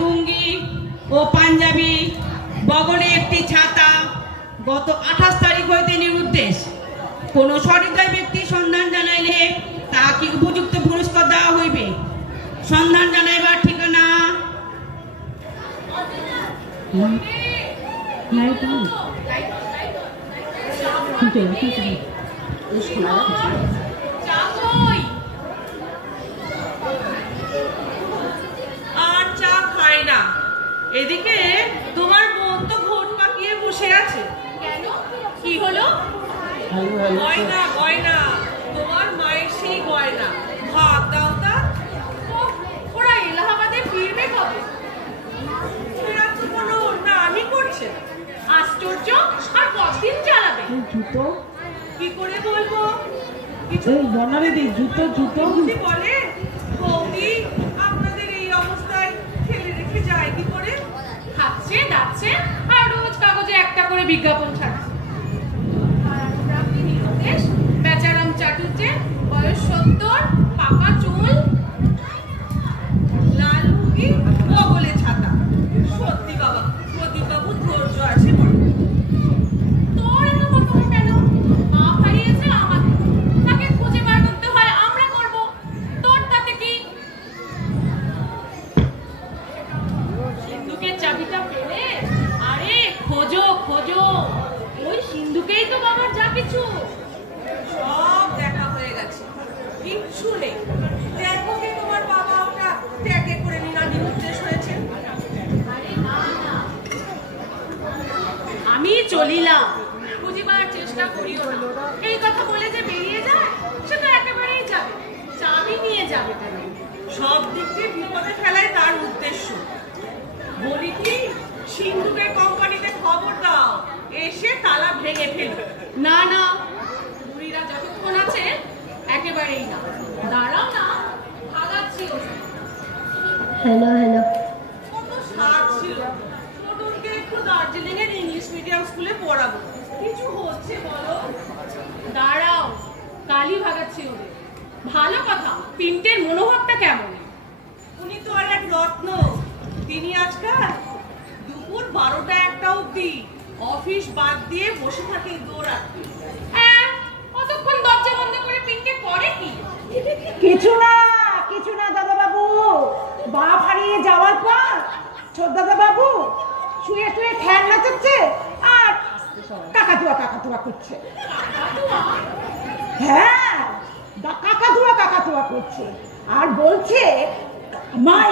লুঙ্গি ও পাঞ্জাবি, বগলে একটি ছাতা। গত 28 তারিখ হইতে নিরুদ্দেশ। কোন সহৃদয় ব্যক্তি সন্ধান জানাইলে তাহাকে উপযুক্ত পুরস্কার দেওয়া হইবে। সন্ধান জানাইবার ঠিকানা আর চা খায় না। এদিকে তোমার বোন তো ভোট পাকিয়ে বসে আছে। কেন, কি হলো? গয়না গয়না, তোমার মায়ের সেই গয়না। ভাগ দাও তা। ওরা এলাহাবাদে ফিরবে কবে? এরা তো কোনো নামই করছে না। আশ্চর্য, আর কতদিন চালাবে? জুতো কি করে বলবো? কিছু জুতো জুতো বৌদি বলে, বৌদি আপনাদের এই অবস্থায় ফেলে রেখে যায় কি করে? খাচ্ছে দাচ্ছে আর রোজ কাগজে একটা করে বিজ্ঞাপন ছাড়ছে। বেচারাম চাটুর্যে, বয়স 70, পাকা চুল, লাল লুঙ্গি, বগলে ছাতা। সত্যি বাবা, প্রদীপবাবু ধৈর্য আছে বড়। তোর এত কথা কেন? মা হারিয়েছে আমাদের, তাকে খুঁজে বার করতে হয়, আমরা করব। তোর তাতে কি? সিন্ধুকের চাবিটা পেলে? আরে খোঁজো খোঁজো, ওই সিন্ধুকেই তো বাবার যা কিছু। সব দেখা হয়ে গেছে, কিচ্ছু নেই। দেখো কি তোমার বাবা ওটা ট্যাগে করে নিরুদ্দেশ হয়েছে। আরে না না, আমি চলিলাম, খুঁজিবার চেষ্টা করিও না। এই কথা বলে যে বেরিয়ে যায়, সে তো একেবারেই যাবে, চাবি নিয়ে যাবে। সব দিক দিয়ে বিপদে ফেলাই তার উদ্দেশ্য। বলি কি, সিন্ধুকের কোম্পানিতে খবর দাও, এসে তালা ভেঙে ফেলবে। না না, বুড়িরা যতক্ষণ আছে একেবারেই না। দাঁড়াও না, ভাগাচ্ছি ওকে। হ্যালো কত সাত ছিল, ছোটনকে একটু দার্জিলিং এর ইংলিশ মিডিয়াম স্কুলে পড়াবো। কিছু হচ্ছে বলো? দাঁড়াও, কালই ভাগাচ্ছি ওদের। ভালো কথা, পিন্টের মনোভাবটা কেমন? উনি তো আর এক রত্ন। তিনি আজকাল দুপুর 12টা 1টা অবধি অফিস বাদ দিয়ে বসে থাকে দৌড়াতে। কতক্ষণ দরজা বন্ধ করে পিন্টে করে কি? কিছু না দাদা বাবু। বাপ হারিয়ে যাওয়ার পর ছোট দাদা বাবু শুয়ে শুয়ে ঠ্যাং নাচাচ্ছে আর কাকাতুয়া করছে। হ্যাঁ, কাকাতুয়া করছে আর বলছে মাই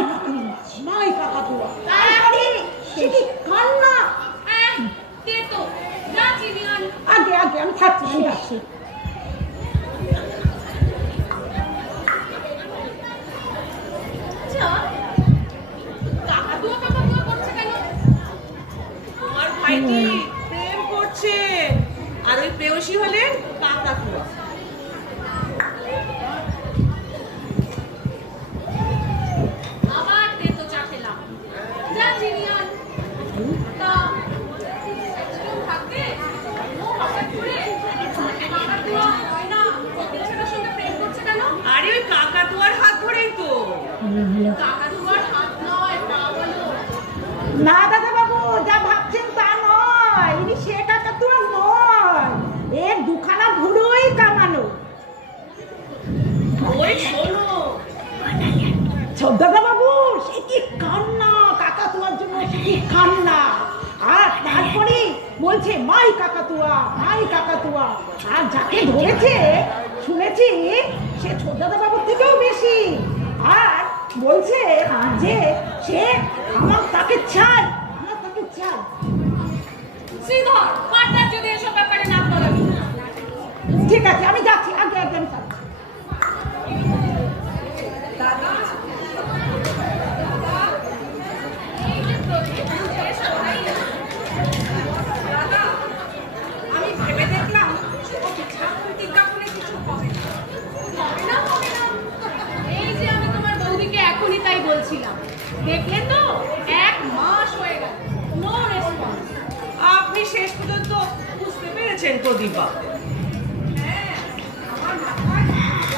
কাকাতুয়া। তারপরে সে কি কান্না। দে তো, যা চিনি আন। আগে আমি যাচ্ছি। কাকাতুয়া করছে কেন? আমার ভাইটি প্রেম করছে, আর ওই প্রেয়সী হলে কাকাতুয়া। আবার দে তো, চা খেলাম, যা চিনি আন। তা একজন থাকতে ও হঠাৎ করে কাকাতুয়া হয় না, ছেলের সঙ্গে প্রেম করছে কেন? আরে ওই কাকাতুয়ার হাত ধরেই তো। কাকাতুয়ার হাত নয়, পা বলো। না দাদা বাবু, যা ভাবছেন তা নয়। ইনি সে কাকাতুয়া নয়, এর দুখানা ভুরুই কামানো। ওই শোনো, ছোট দাদা বাবু সে কি কান্না, কাকাতুয়ার জন্য সে কি কান্না। আর তারপরে বলছে মাই কাকাতুয়া। আর যাকে ধরেছে শুনেছি সে ছোট দাদা বাবুর থেকেও বেশি। আর বলছে যে সে তাকে চাই। শ্রীধর, মারদার যদি এসব ব্যাপারে নাক গলাবি। ঠিক আছে, আমি যাচ্ছি। আগে আমি যাচ্ছি। আমি ভেবে দেখলাম বিজ্ঞাপনে কিছু হবে না। এই যে আমি তোমার বৌদিকে এখনই তাই বলছিলাম, দেখলে তো 1 মাস হয়ে গেল, নো রেসপন্স। আপনি শেষ পর্যন্ত বুঝতে পেরেছেন প্রদীপা? হ্যাঁ, আমার মাথায়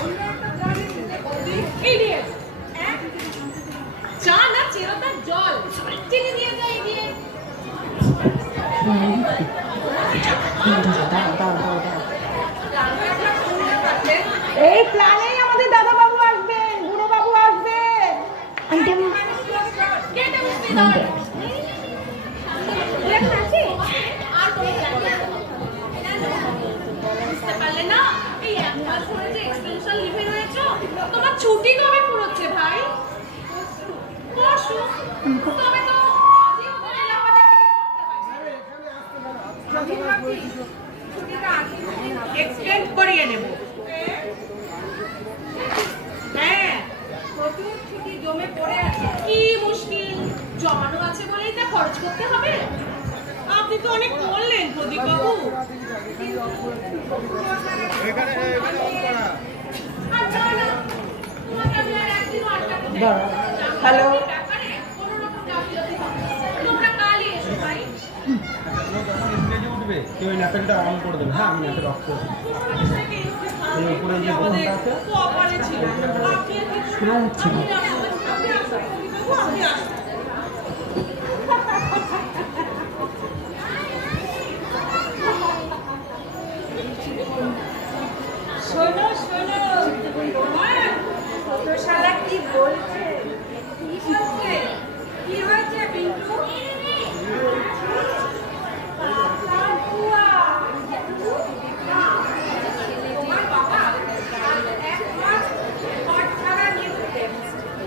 অন্য একটা গাড়ি বৌদি। চা না চিরতার জল। এই প্ল্যানেই আমাদের দাদা বাবু আসবেন, বুড়ো বাবু আসবেন। বুঝতে পারলে না? এই এক মাস ধরে যে এক্সটেনশন লিভে রয়েছো, তোমার ছুটি কবে পুরোচ্ছে ভাই? পরশু। তবে তো আজই ওদের আমাদের আমি ভাবছি ছুটিটা আজই এক্সটেন্ড করিয়ে নেব। হ্যাঁ, প্রচুর ছুটি জমে পড়ে আছে। কি মুশকিল, জমানো আছে বলেই তা খরচ করতে হবে। আপনি তো অনেক বললেন প্রদীপ বাবু। আচ্ছা না, তোমাকে আমি আর একদিনও আটকাতে চাই না। হ্যালো। ব্যাপারে কোনো রকম গাফিলতি হবে না। তোমরা কালই এসো ভাই। উঠবে কেউ ওই ন্যাপেলটা অন করে দেবে। হ্যাঁ, আমি ন্যাপেল অফ করে দেবো। এই উপরে যে আমাদের বোতামটা আছে কোঅপারে ছিল। আপনি শোনা যাচ্ছে না। আপনি আসুন প্রদীপ বাবু, আপনি আসুন। শোনো শোনো, তোমার ছোট শালা কি বলছে? কি বলছে? কি হয়েছে পিন্টু? তোমার বাবা আজ এক মাস ঘর ছাড়া নিয়েছে,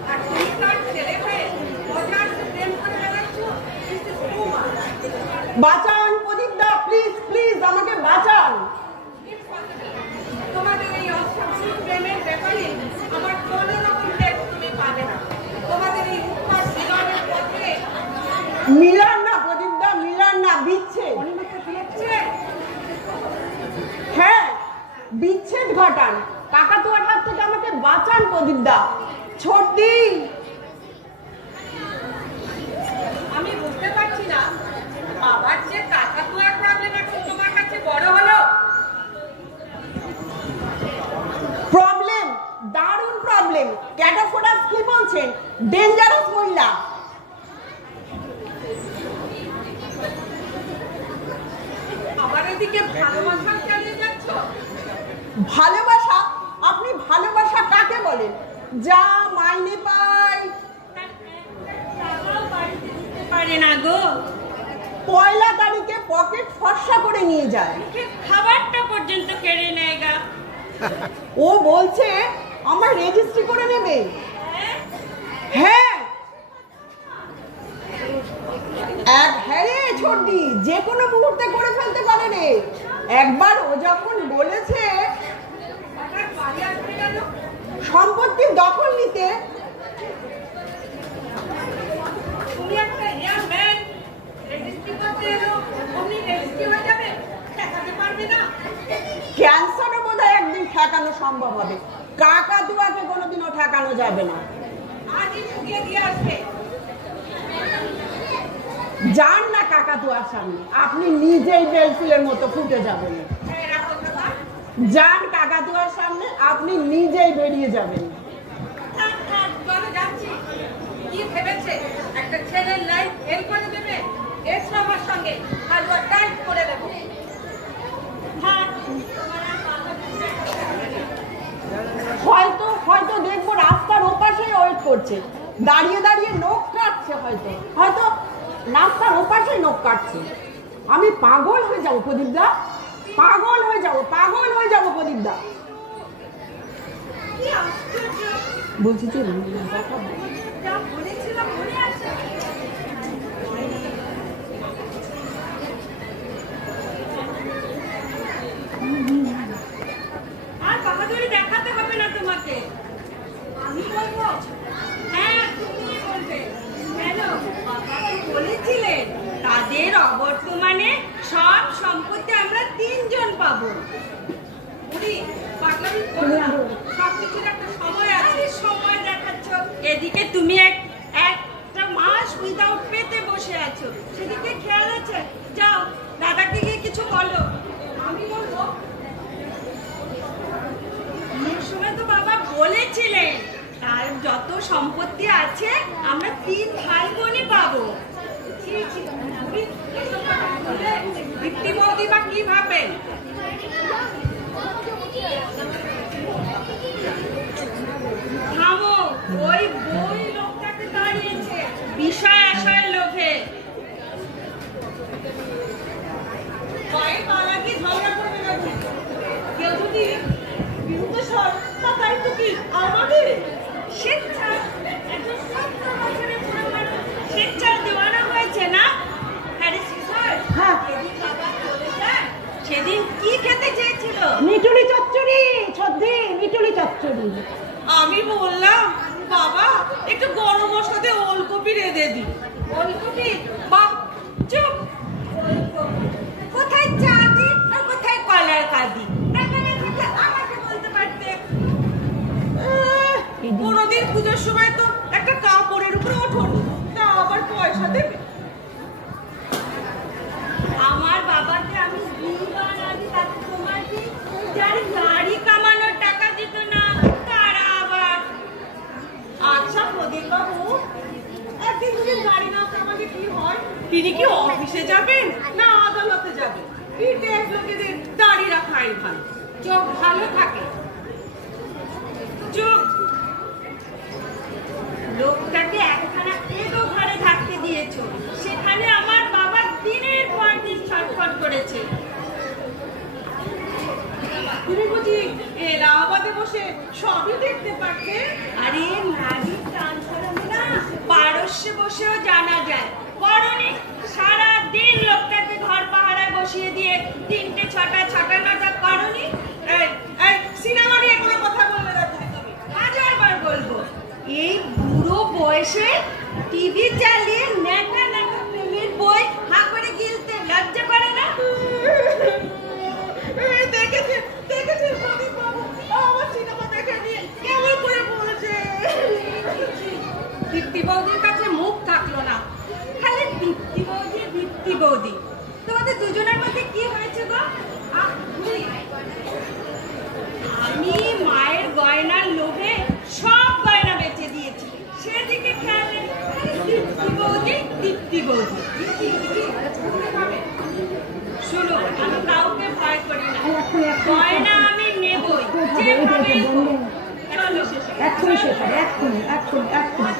আর তুমি তার ছেলে হয়ে মজার প্রেম করে বেড়াচ্ছ। This is too much. বাঁচান প্রদীপ দা, প্লিজ প্লিজ আমাকে বাঁচান। তোমাদের এই অস্বাভাবিক প্রেমের ব্যাপারে আমার কোনো রকম টেস্ট তুমি পাবে না। তোমাদের এই উৎপাত মিলনের পথে মিলন না প্রদীপ দা, মিলন না, বিচ্ছেদ। হ্যাঁ, বিচ্ছেদ ঘটান। কাকাতুয়ার হাত থেকে আমাকে বাঁচান প্রদীপ দা। ছোটদি, আমি বুঝতে পারছি না, বাবার যে কাকাতুয়ার প্রবলেম এখন তোমার কাছে বড় হলো। প্রবলেম, দারুণ প্রবলেম। ক্যাটাফোরাস কি বলছেন? ডেঞ্জারাস মহিলা। আবার এদিকে ভালোবাসা চালিয়ে যাচ্ছ। ভালোবাসা? আপনি ভালোবাসা কাকে বলেন? যা মাইনে পাই, পারে না গো, পয়লা তারিখে পকেট ফর্সা করে নিয়ে যায়। খাবারটা পর্যন্ত কেড়ে নেয় গা। ও বলছে আমার রেজিস্ট্রি করে নেবে। হ্যাঁ, হ্যাঁ রে ছোটদি, যে কোনো মুহূর্তে করে ফেলতে পারে রে। একবার ও যখন বলেছে আমার বাড়ি আসবে কেন? সম্পত্তির দখল নিতে, তুমি একটা ইয়ার ম্যান, রেজিস্ট্রি করতে এলো, অমনি রেজিস্ট্রি হয়ে যাবে, ঠেকাতে পারবে না। ক্যান্সারও বোধহয় একদিন ঠেকানো সম্ভব হবে। কাকাতুয়াকে কোনোদিনও ঠেকানো যাবে না। আজই ঠুকিয়ে দিয়ে আসবে। যান না কাকাতুয়ার সামনে, আপনি নিজেই বেলফুলের মতো ফুটে যাবেন। হ্যাঁ, রাখো কথা। যান কাকাতুয়ার সামনে, আপনি নিজেই বেরিয়ে যাবেন। থাক, থাক, চলো যাচ্ছি। কি ভেবেছে একটা ছেলের লাইফ হেল করে দেবে? এসো আমার সঙ্গে, হালুয়া টাইট করে দেবো। থাক, হয়তো হয়তো দেখবো রাস্তার ওপাশে ওয়েট করছে, দাঁড়িয়ে দাঁড়িয়ে নখ কাটছে। হয়তো হয়তো রাস্তার ওপাশে নখ কাটছে। আমি পাগল হয়ে যাবো প্রদীপ দা, পাগল হয়ে যাবো, পাগল হয়ে যাবো প্রদীপ দা। কি আশ্চর্য, বলছি যে যা বলেছিলাম মনে আছে? আর বাহাদুরি দেখাতে হবে না তোমাকে। আমি বলবো? হ্যাঁ, তুমি বলবে। কেন? বাবা তো বলেছিলেন তাদের অবর্তমানে সব সম্পত্তি আমরা 3 জন পাবো। বুড়ি, পাগলামি করো না। সবকিছুর একটা সময় আছে। সময় দেখাচ্ছ। এদিকে তুমি একটা মাস উইদাউট পেতে বসে আছো, সেদিকে খেয়াল আছে? যাও দাদাকে গিয়ে কিছু বলো। আমি বলবো? বিয়ের সময় তো বাবা বলেছিলেন তার যত সম্পত্তি আছে আমরা 3 ভাই বোনই পাবো। ছি, ছি, বুড়ি, এসব কথা বললে দীপ্তি বৌদি বা কি ভাববে? করবেন। থামো, ওই বই লোকটাকে দাঁড়িয়েছে বিষয় আশার লোভে। পায়ে পা লাগিয়ে ঝগড়া করবে না। কেউ যদি বিরুদ্ধে সর, তার দায়িত্ব কি আমাদের? স্বেচ্ছা, একটা 70 বছরের বুড়ো মানুষ স্বেচ্ছা দেওয়ানো হয়েছে না? হ্যাঁ স্যার, হ্যাঁ। যেদিন বাবা চলে যায় সেদিন কি খেতে চেয়েছিল? মিটুলি চচ্চড়ি, ছদ্দি মিটুলি চচ্চড়ি। আমি বললাম বাবা একটু গরম মশলা দিয়ে ওলকপি রেঁধে দি। ওলকপি? বাহ, চুপ। কোথায় চাঁদি আর কোথায় কলার কাঁদি? এখানে থাকলে আমাকে বলতে পারতে। কোনোদিন পুজোর সময় তো একটা কাপড়ের উপরে ওঠোন না, আবার পয়সা দেবে। আমার বাবাকে আমি দুবার আগে তাকে তোমার কি যার গাড়ি কামানোর টাকা দিত না তারা আবার। আচ্ছা প্রদীপ বাবু, একদিন যদি গাড়ি না কামালে কি হয়? তিনি কি অফিসে যাবেন না আদালতে যাবেন? কি ট্যাক্স লোকেদের দাঁড়িয়ে রাখাই ভালো। চোখ ভালো থাকে। চুপ। লোকটাকে একখানা এগো ঘরে থাকতে দিয়েছো, সেখানে আমার বাবা দিনের পর দিন ছটফট করেছে। তুমি বুঝি এলাহাবাদে বসে সবই দেখতে পারতে? আরে নারীর টান ছড়ানো না পারস্যে বসেও জানা যায়। করনি সারা দিন লোকটাকে ঘর পাহারায় বসিয়ে দিয়ে 3টে 6টা 6টা 9টা করনি। এই সিনেমা নিয়ে কোনো কথা বলবে না তুমি। 1000বার বলবো, এই বুড়ো বয়সে টিভি চালিয়ে নেটা নেটা প্রেমের বই হা করে গিলতে লজ্জা করে না? দেখেছে দেখেছে প্রদীপ বাবু আমার সিনেমা দেখে নিয়ে কেমন করে বলেছে। দীপ্তি বৌদির কাছে মুখ থাকলো না, খালি দীপ্তি বৌদি দীপ্তি বৌদি। তোমাদের দুজনের মধ্যে কি হয়েছে গো? আমি মায়ের গয়নার লোভে সব গয়না বেচে দিয়েছি, সেদিকে খেয়াল নেই। দীপ্তি বৌদি দীপ্তি বৌদি। শুনো, আমি কাউকে ভয় করি না, গয়না আমি নেবই যেভাবেই হোক। চলো এক্ষুনি শেষ হবে, এক্ষুনি এক্ষুনি এক্ষুনি।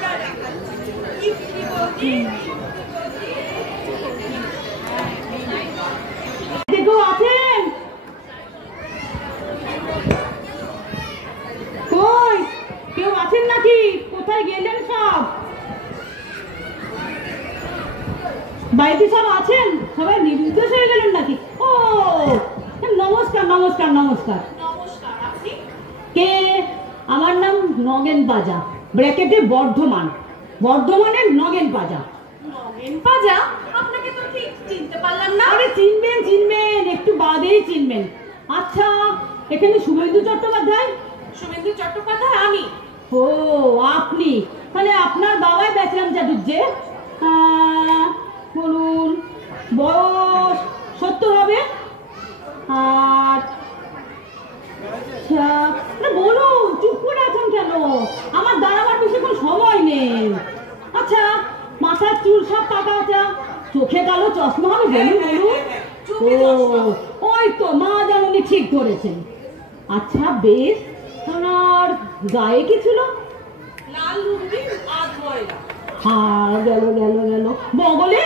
দীপ্তি বৌদি কেউ আছেন? কই কেউ আছেন নাকি? কোথায় গেলেন সব? বাড়িতে সব আছেন? সবাই নির্দেশ হয়ে গেলেন নাকি? ও নমস্কার নমস্কার নমস্কার। নমস্কার, আপনি? কে? আমার নাম নগেন বাজা, ব্র্যাকেটে বর্ধমান, বর্ধমানের নগেন বাজা। নগেন পাজা? আপনাকে তো ঠিক চিনতে পারলাম না। আরে চিনবেন চিনবেন, একটু বাদেই চিনবেন। আচ্ছা, এখানে শুভেন্দু চট্টোপাধ্যায়? শুভেন্দু চট্টোপাধ্যায় আমি। ও আপনি, তাহলে আপনার বাবাই বেচরাম চাটুর্যে। বলুন, বয়স 70 হবে। আর আচ্ছা, না বলুন, চুপ করে আছেন কেন? আমার দাঁড়াবার বেশিক্ষণ সময় নেই। আচ্ছা, মাথার চুল সব কাটা আছে, চোখে কালো চশমা হবে, বলুন বলুন। ও ওই তো মা যেমনই ঠিক ধরেছেন। আচ্ছা বেশ, আর গায়ে কি ছিল? লাল লুঙ্গি আধ ময়লা। আর গেল গেল গেল বগলে?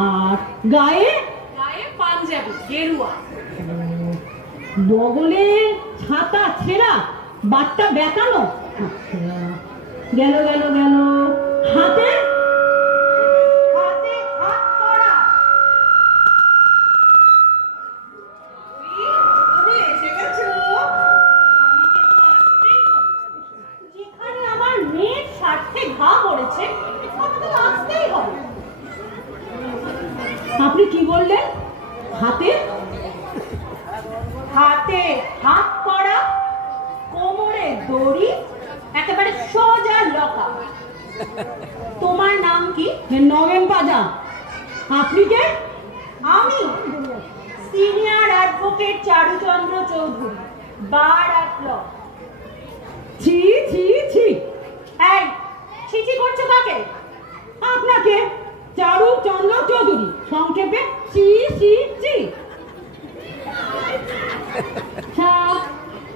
আর গায়ে? গায়ে পাঞ্জাবি গেরুয়া। বগলে ছাতা ছেঁড়া, বাটটা বেঁকানো। আচ্ছা, গেল গেল গেল। হাতে? হাতে হাত করা। তুমি এসে গেছো? আমাকে তো আসতেই হবে। যেখানে আমার মেয়ের স্বার্থে ঘা পড়েছে, আমাকে তো আসতেই হবে। আপনি কি বললেন? হাতে? হাতে হাত করা, কোমরে দড়ি, একেবারে সোজা লকা। তোমার নাম কি? নগেন পাজা। আপনি কে? আমি senior advocate Charuchandra Chowdhury, bar at law. ছি ছি ছি। এই ছিছি করছো কাকে? আপনাকে চারুচন্দ্র চৌধুরী, সংক্ষেপে CCC।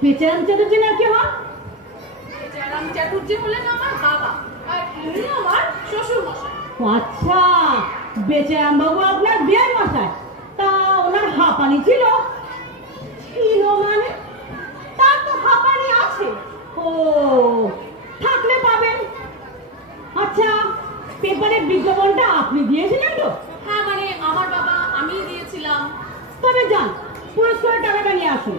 বেচারাম চ্যাটার্জি না কি হন? বেচারাম চ্যাটার্জি হলেন আমার বাবা, আর ইনি আমার শ্বশুর মশাই। আচ্ছা, বেচারাম বাবু আপনার বিয়ের মশাই। তা ওনার হাঁপানি ছিল? ছিল মানে? তার তো হাঁপানি আছে। ও, থাকলে পাবেন। আচ্ছা, পেপারে বিজ্ঞাপনটা আপনি দিয়েছিলেন তো? হ্যাঁ, মানে আমার বাবা আমি দিয়েছিলাম। তবে যান, পুরস্কারের টাকাটা নিয়ে আসুন।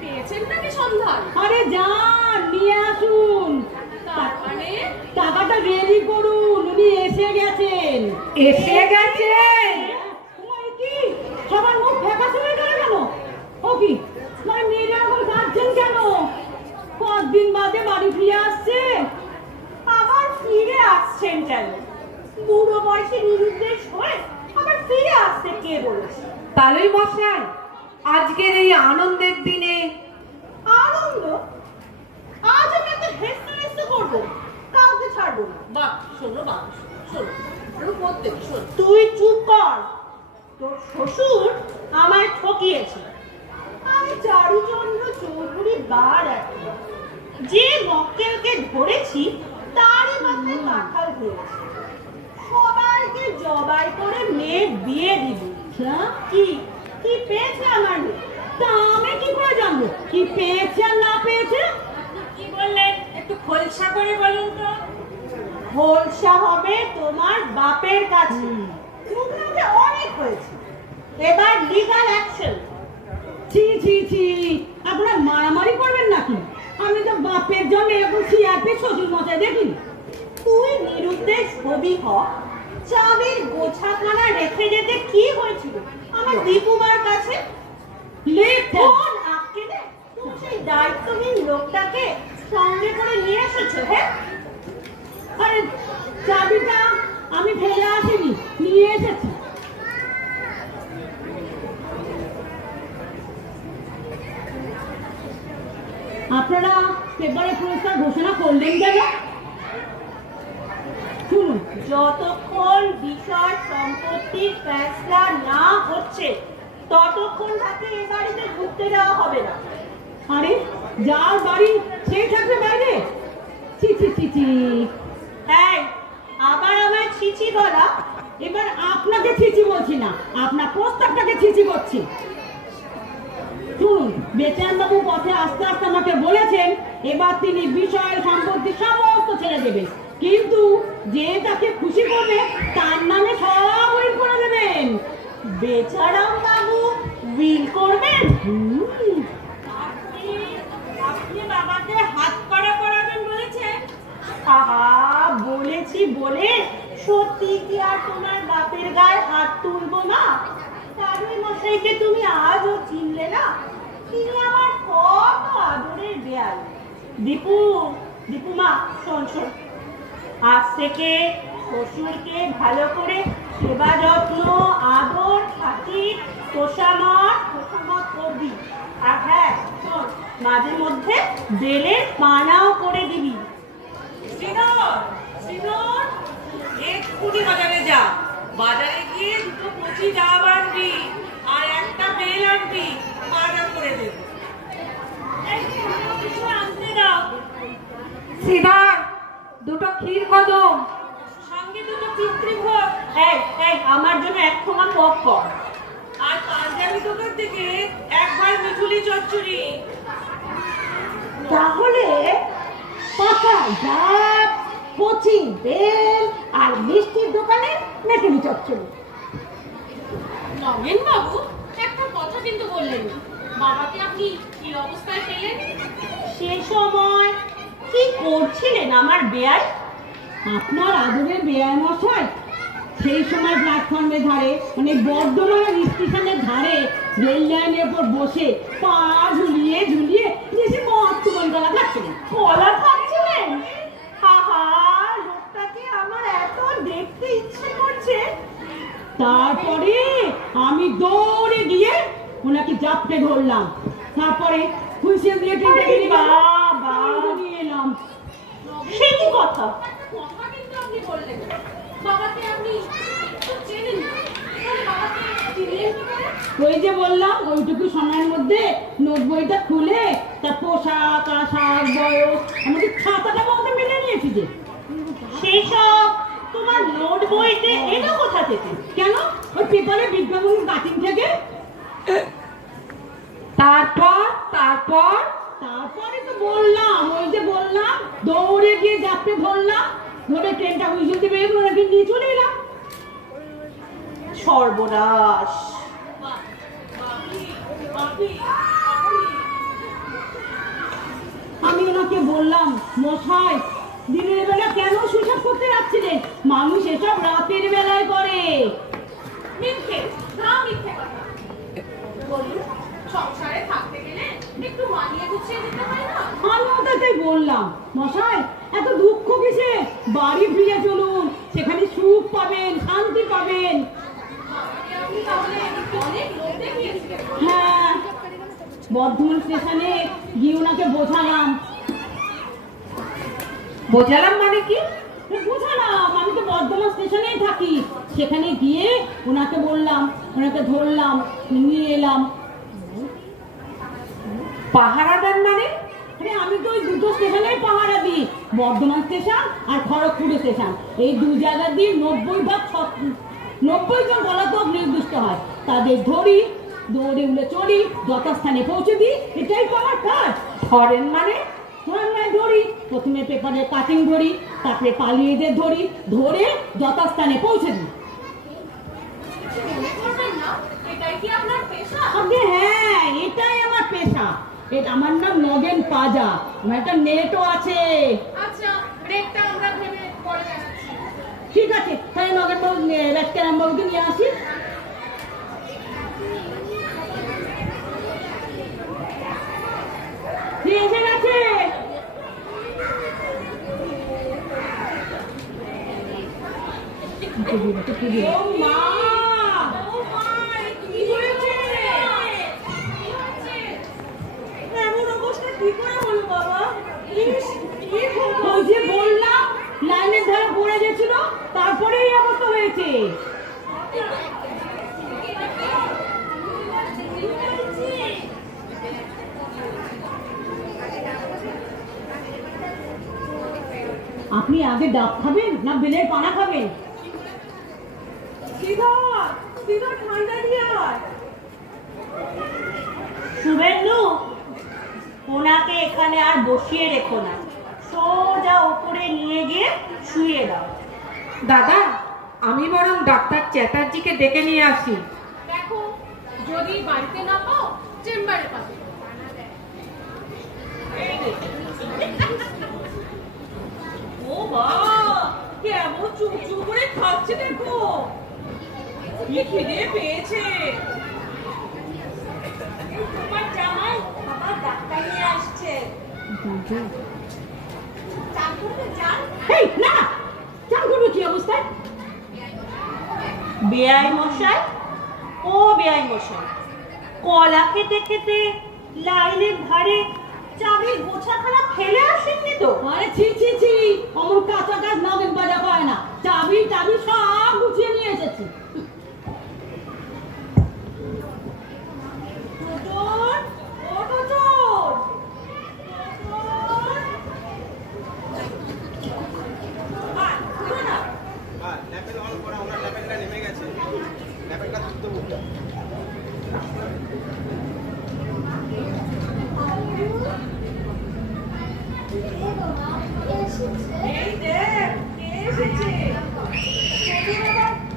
পেয়েছেন নাকি সন্ধ্যায়? আরে যান, নিয়ে আসুন। তার মানে টাকাটা রেডি করুন, উনি এসে গেছেন। এসে গেছেন? ওই কি, সবার মুখ ফ্যাকাশে হয়ে গেল কেন? ও কি, মানে মেয়েরা এখন কাঁদছেন কেন? কতদিন বাদে বাড়ি ফিরে আসছে? আবার ফিরে আসছেন কেন? বুড়ো বয়সে নিরুদ্দেশ হয়ে আবার ফিরে আসতে কে বলেছে? তালই মশাই, আজকের এই আনন্দের দিনে আনন্দ? আজ আমি একটা হেসতে করবো, কাউকে ছাড়বো না। বাহ, শোনো বাবা, শোনো করতে শোনো। তুই চুপ কর। তোর শ্বশুর আমায় ঠকিয়েছে। আমি চারুচন্দ্র চৌধুরী বার একটা, যে মক্কেলকে ধরেছি তারই মাথায় কাঁঠাল ধরেছে। সবাইকে জবাই করে মেয়ে বিয়ে দিবি। কি কি পেয়েছে আমার মেয়ে? তা আমি কি করে জানবো কি পেয়েছে আর না পেয়েছে? কি বললেন একটু খোলসা করে বলুন তো। খোলসা হবে তোমার বাপের কাছে। মুখে অনেক হয়েছে, এবার লিগ্যাল অ্যাকশন। ছি ছি ছি, আপনারা মারামারি করবেন নাকি? আমি তো বাপের জন্য এরকম সিআরপি শ্বশুর মশাই দেখিনি। তুই নিরুদ্দেশ হবি হ, চাবির গোছাখানা রেখে যেতে কি হয়েছিল আমার দীপুমার কাছে? ফোন আটকে দে, তুমি সেই দায়িত্বহীন লোকটাকে সঙ্গে করে নিয়ে এসেছো। হ্যাঁ, আরে চাবিটা আমি ফেলে আসিনি, নিয়ে এসেছি। আপনারা পেপারে পুরস্কার ঘোষণা করলেন কেন? শুনুন, যতক্ষণ বিষয় সম্পত্তির ফেসলা না হচ্ছে ততক্ষণ তাকে এ বাড়িতে ঢুকতে দেওয়া হবে না। আরে যার বাড়ি সেই থাকবে বাইরে? ছি ছি ছি ছি। এই, আবার আমায় ছিছি বলা? এবার আপনাকে ছিছি বলছি না, আপনার প্রস্তাবটাকে ছিছি করছি। শুনুন, বেচারাম বাবু পথে আস্তে আস্তে আমাকে বলেছেন এবার তিনি বিষয় সম্পত্তি সমস্ত ছেড়ে দেবেন, কিন্তু যে তাকে খুশি করবে তার নামে সব উইল করে দেবেন। বেচারাম বাবু উইল করবেন? আপনি বাবাকে হাত করা করাবেন বলেছেন? আহা, বলেছি বলে সত্যি কি আর তোমার বাপের গায়ে হাত তুলবো না? তারই মশাইকে তুমি আজও চিনলে না? তিনি আমার কত আদরের বেয়াল। দীপু, দীপুমা, শোন শোন, আজ থেকে শ্বশুরকে ভালো করে সেবা যত্ন আদর খাতির তোষামত করবি। আর হ্যাঁ শোন, মাঝে মধ্যে বেলের পানাও করে দিবি। এক্ষুনি বাজারে যা, বাজারে গিয়ে দুটো কচি ডাব আনবি আর একটা বেল আনবি, বাজার করে দেবো। কিছু আনতে দাও, সিধার দুটো ক্ষীর কদম, সঙ্গে দুটো পিতৃভোগ। এই এই, আমার জন্য এক ঠোঙা পপকর্ন। আর পাঞ্জাবি দোকান থেকে একবার মিঠুলি চচ্চড়ি। তাহলে পাকা ডাব, কচি বেল আর মিষ্টির দোকানে মেটুলি চচ্চড়ি। নগেন বাবু, একটা কথা কিন্তু বললেন না, বাবাকে আপনি কি অবস্থায় পেলেন? সে সময় কি করছিলেন আমার বেয়াই? আপনার আদরের বেয়াই মশাই সেই সময় প্ল্যাটফর্মের ধারে, মানে বর্ধমান স্টেশনের ধারে রেল লাইনের উপর বসে পা ঝুলিয়ে ঝুলিয়ে বেশি মহত্বমান গলা খাচ্ছিলেন। কলা খাচ্ছিলেন? আহা, লোকটাকে আমার এত দেখতে ইচ্ছে করছে। তারপরে আমি দৌড়ে গিয়ে ওনাকে জাপটে ধরলাম, তারপরে হুইসেল দিয়ে বাবা নিয়ে এলাম। সে কি কথা? কথা কিন্তু আপনি বললেন না। বাবাকে আপনি তো চেনেন না, তাহলে বাবাকে চিনলেন কি করে? ওই যে বললাম ওইটুকু সময়ের মধ্যে নোট বইটা খুলে তার পোশাক আশাক বয়স আমাকে খাতাটা মতো মিলে নিয়েছি যে। সেসব তোমার নোট বইতে এলো কোথা থেকে? কেন ওই পেপারে বিজ্ঞাপন কাটিং থেকে। তারপরে তো বললাম, ওই যে বললাম দৌড়ে গিয়ে যাত্রে ধরলাম, ধরে ট্রেনটা হুইসেল দিবে ওনাকে নিয়ে চলে এলাম। সর্বনাশ। আমি ওনাকে বললাম, মশাই দিনের বেলা কেন সুসাব করতে যাচ্ছিলেন? মানুষ এসব রাতের বেলায় করে। মিথ্যে, না মিথ্যে কথা বলুন। সংসারে থাকতে গেলে একটু মানিয়ে গুছিয়ে দিতে হয় না? আমি ওটাই বললাম, মশাই এত দুঃখ কিসে? বাড়ি ফিরে চলুন, সেখানে সুখ পাবেন, শান্তি পাবেন। আপনি তাহলে অনেক লোক দেখিয়েছিলেন। হ্যাঁ, বর্ধমান স্টেশনে গিয়ে ওনাকে বোঝালাম। মানে কি? বোঝালাম আমি তো বর্ধমান স্টেশনেই থাকি। সেখানে গিয়ে ওনাকে বললাম, ওনাকে ধরলাম, নিয়ে এলাম। পাহারা দেন মানে? আরে আমি তো ওই দুটো স্টেশনেই পাহারা দিই, বর্ধমান স্টেশন আর খড়গপুর স্টেশন। এই দু জায়গা দিয়ে 90 জন পলাতক নির্দিষ্ট হয়। তাদের ধরি, দৌড়ে উড়ে চড়ি, যথাস্থানে পৌঁছে দিই। এটাই তো আমার কাজ। ফরেন মানে? ধরি, প্রথমে পেপারের কাটিং ধরি, তারপরে পালিয়েদের ধরি, ধরে যথাস্থানে পৌঁছে দিই। মনে করবেন না এটাই কি আপনার পেশা? হ্যাঁ, এটাই আমার পেশা। আমার নাম নগেন পাজা, আমার একটা নেটও আছে। আচ্ছা, ব্রেকটা আমরা ভেবে পরে জানাচ্ছি। ঠিক আছে, তাহলে নগেন বাবু ব্যাটক্যারাম বাবুকে নিয়ে আসি। এসে গেছে। ওই যে বললাম লাইনের ধারে পড়ে গেছিল, তারপরে এই অবস্থা হয়েছে। আপনি আগে ডাব খাবেন না বেলের পানা খাবেন? শুভেন্দু, ওনাকে এখানে আর বসিয়ে রেখো না, সোজা উপরে নিয়ে গিয়ে শুয়ে দাও। দাদা, আমি বরং ডাক্তার চ্যাটার্জিকে ডেকে নিয়ে আসি। দেখো, যদি বাড়িতে না পাও চেম্বারে পাবে। ও মা, কেমন চুপ চুপ করে খাচ্ছে দেখো। কি খিদে পেয়েছে। তোমার জামাই আবার ডাক্তার নিয়ে আসছে। চান করতে যান। এই না, চান করবো কি অবস্থায়? বেআই মশাই, ও বেআই মশাই, কলা খেতে খেতে লাইনের ধারে চাবির গোছাখানা ফেলে আসেননি তো? আরে ছি ছি ছি, অমর কাঁচা কাজ নগেন বাজা হয় না। চাবি টাবি সব গুছিয়ে নিয়ে এসেছি।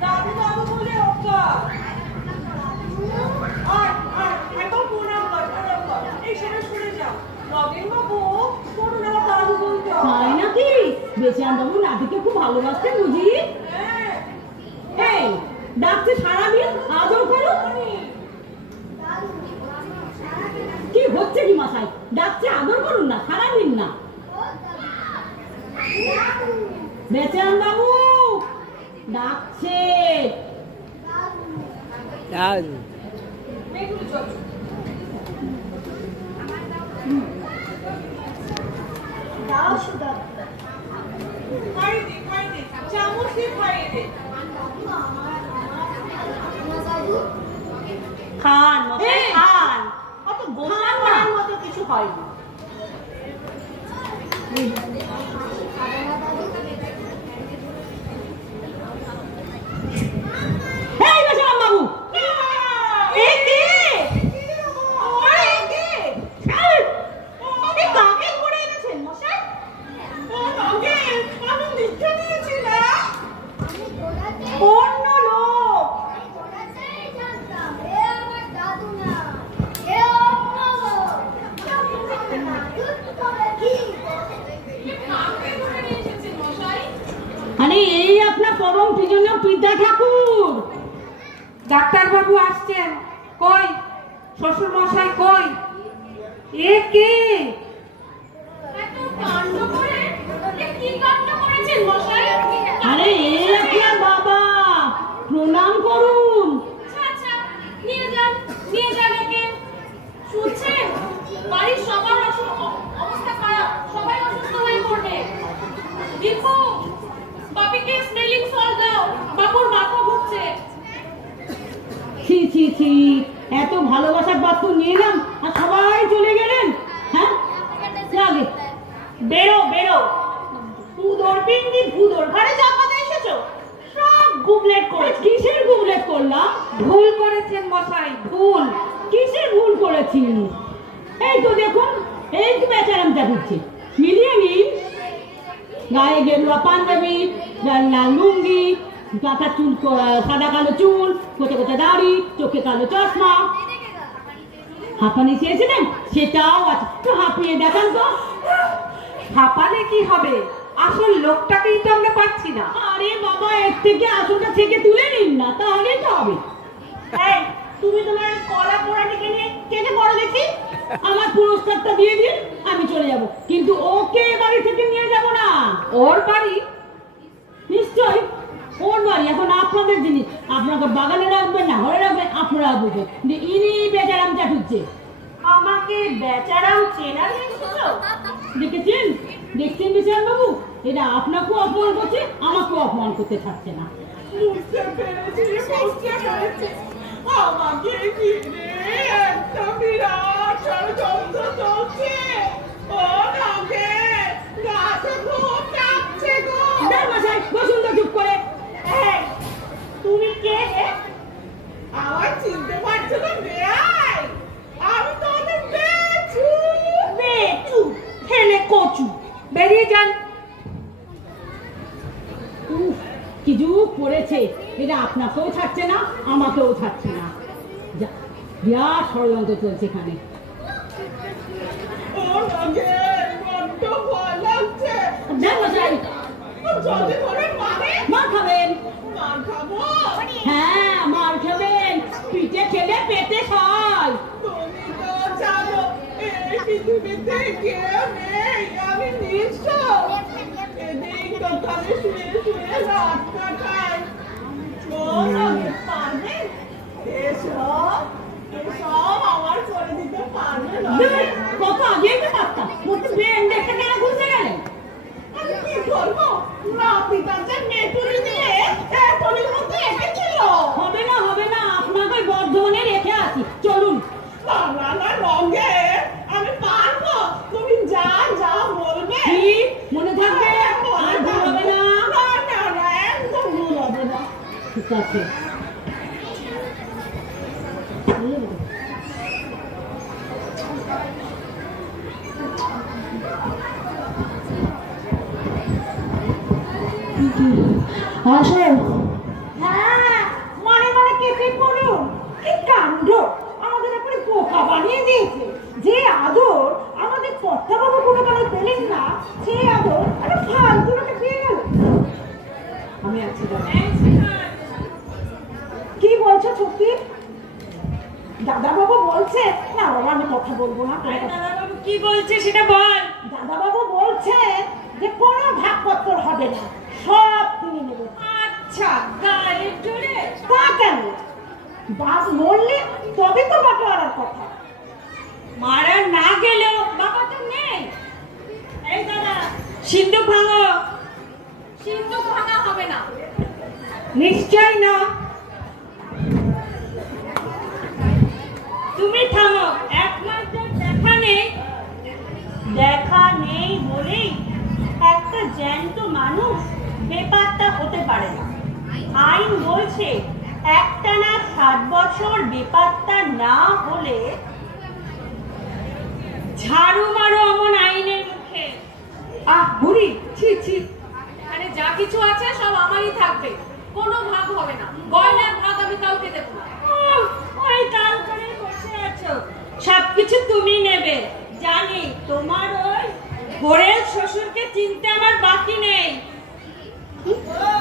দাদু দাদু বলে ওকা। তাই নাকি? বেচান বাবু নাতিকে খুব ভালোবাসতে বুঝি? এই ডাকছে সারাদিন, আদর করো। কি হচ্ছে কি মশাই? ডাকছে আদর করুন না, সারাদিন না। বেচান বাবু ডাকছে। দাও সুদা। চামচ অস্থির হয় এদের। খান মশাই খান, অত গোসার মতো কিছু হয়নি। এই বেচারাম বাবু, কাকে করে এনেছেন মশাই? আমি লিখে নিয়েছি না, অন্য লোক। আরে এই আপনার পরম পূজনীয় পিতা ঠাকুর। ডাক্তার বাবু আসছেন। কই শ্বশুর মশাই কই? এ কে? এত কাণ্ড করে কি কাণ্ড করেছেন মশাই? আরে এই আপনার বাবা, প্রণাম করুন। আচ্ছা নিয়ে যান একে। শুনছেন বাড়ির সবার অবস্থা খারাপ, সবাই অসুস্থ হয়ে পড়বে। দীপু বাপিকে স্মেলিং সল্ট দাও, বাবুর মাথা ঘুরছে। ছি ছি ছি, এত ভালোবাসার পাত্র নিয়ে এলাম আর সবাই চলে গেলেন। হ্যাঁ লাগে, বেরো বেরো, ভুদোর পিন্ডি ভুদোর ঘরে চাপাতে এসেছো, সব গুবলেট করে। কিসের গুবলেট করলাম? ভুল করেছেন মশাই, ভুল। কিসের ভুল করেছি? এই তো দেখুন, এই তো বেচারামটা ঢুকছে, মিলিয়ে নিন। গায়ে গেরুয়া পাঞ্জাবি, লাল লুঙ্গি, কাঁচা চুল, সাদা কালো চুল, কোচা কোচা দাড়ি, চোখে কালো চশমা। হাঁপানি চেয়েছিলেন, সেটাও আছে, তো হাঁপিয়ে দেখান তো। হাঁপালে কি হবে? আসল লোকটাকেই তো আমরা পাচ্ছি না। আরে বাবা, এর থেকে আসলটা থেকে তুলে নিন না, তাহলেই তো হবে। এই তুমি তোমার কলা পোড়াটিকে নিয়ে কেটে পড়ো দেখি। আমার পুরস্কারটা দিয়ে দিন, আমি চলে যাব, কিন্তু ওকে বাড়ি থেকে নিয়ে যাব না। ওর বাড়ি? নিশ্চয়ই ওর বাড়ি। এখন আপনাদের জিনিস, আপনাকে বাগানে রাখবেন না ঘরে রাখবেন, আপনারা বুঝবেন। ইনি বেচারামটা ঢুকছে। আমাকে বেচারাম চেনার দেখেছো? দেখেছেন, দেখছেন বেচারাম বাবু, এটা আপনাকেও অপমান করছে, আমাকেও অপমান করতে থাকছে না। বুঝতে পেরেছি, বুঝতে পেরেছি। আমাকে ঘিরে একটা বিরাট ষড়যন্ত্র চলছে। ও নাকে গাছে খুব কাঁপছে গো। মশাই বসুন তো চুপ করে। এই, তুমি কে হে? আমার চিনতে পারছো না বেয়াই? আমি তোমাদের বেচু। বেচু হেলে কচু। বেরিয়ে যান। উফ, কি যুগ পড়েছে, এটা আপনাকেও ছাড়ছে না, আমাকেও ছাড়ছে না। বিরাট ষড়যন্ত্র চলছে এখানে। ও নাকে বড্ড ভয় লাগছে। জলদি করে মারে। মার খাবেন? মার খাবো? হ্যাঁ মার খাবেন, পিঠে খেলে পেটে খায়। তুমি তো জানো এই পৃথিবীতে কেউ নেই, আমি নিঃস্ব। এদিক দোকানে শুয়ে শুয়ে রাত কাটাই। পারবে এসব এসব আমার করে দিতে পারবে না। কত আগেই তো পারতাম, কিন্তু ব্রেন দেখতে কেন ঘুরতে গেলেন? আমি কি করবো? না পিতার মেটুরি নিয়ে টলির মধ্যে এসেছিল। হবে না হবে না, আপনাকে বর্ধমানে রেখে আসি, চলুন। না না না রঙে আমি পারবো, তুমি যা যা বলবে। কি মনে থাকবে? আর ভুল হবে না? না না না, একদম ভুল হবে না। ঠিক আছে। আসো। হ্যাঁ, মানে মানে কেটে পড়ুন। কি কাণ্ড, আমাদের একবারে পোকা বানিয়ে দিয়েছে। যে আদর আমাদের কর্তাবাবু কোনো কারণে পেলেন না, সেই আদর একটা ফালতুটাকে পেয়ে গেল। আমি আছি দাদা। কি বলছো সত্যি? দাদাবাবু বলছে না বাবা, আমি কথা বলবো না। দাদাবাবু কি বলছে সেটা বল। দাদাবাবু বলছে যে কোনো ভাগপত্র হবে না, সব তিনি নেবেন। আচ্ছা, গালের জোরে? তা কেন? বাস মরলে তবে তো বাটোয়ারার কথা। মারা না গেলেও বাবা তো নেই। এই দাদা, সিন্ধুক ভাঙো। সিন্ধুক ভাঙা হবে না। নিশ্চয় না। তুমি থামো। একমাত্র দেখা নেই বলেই একটা জ্যান্ত মানুষ বেপাত্তা হতে পারে না। আইন বলছে একটানা 7 বছর বেপাত্তা না হলে ঝাড়ু মারো অমন আইনের মুখে। বুড়ি, ছি ছি। আরে যা কিছু আছে সব আমারই থাকবে, কোনো ভাগ হবে না। গয়নার ভাগ আমি কাউকে দেবো না। ওই কাল করে বসে আছো, সবকিছু তুমি নেবে। জানি তোমার ওই ঘোরের শ্বশুরকে চিনতে আমার বাকি নেই।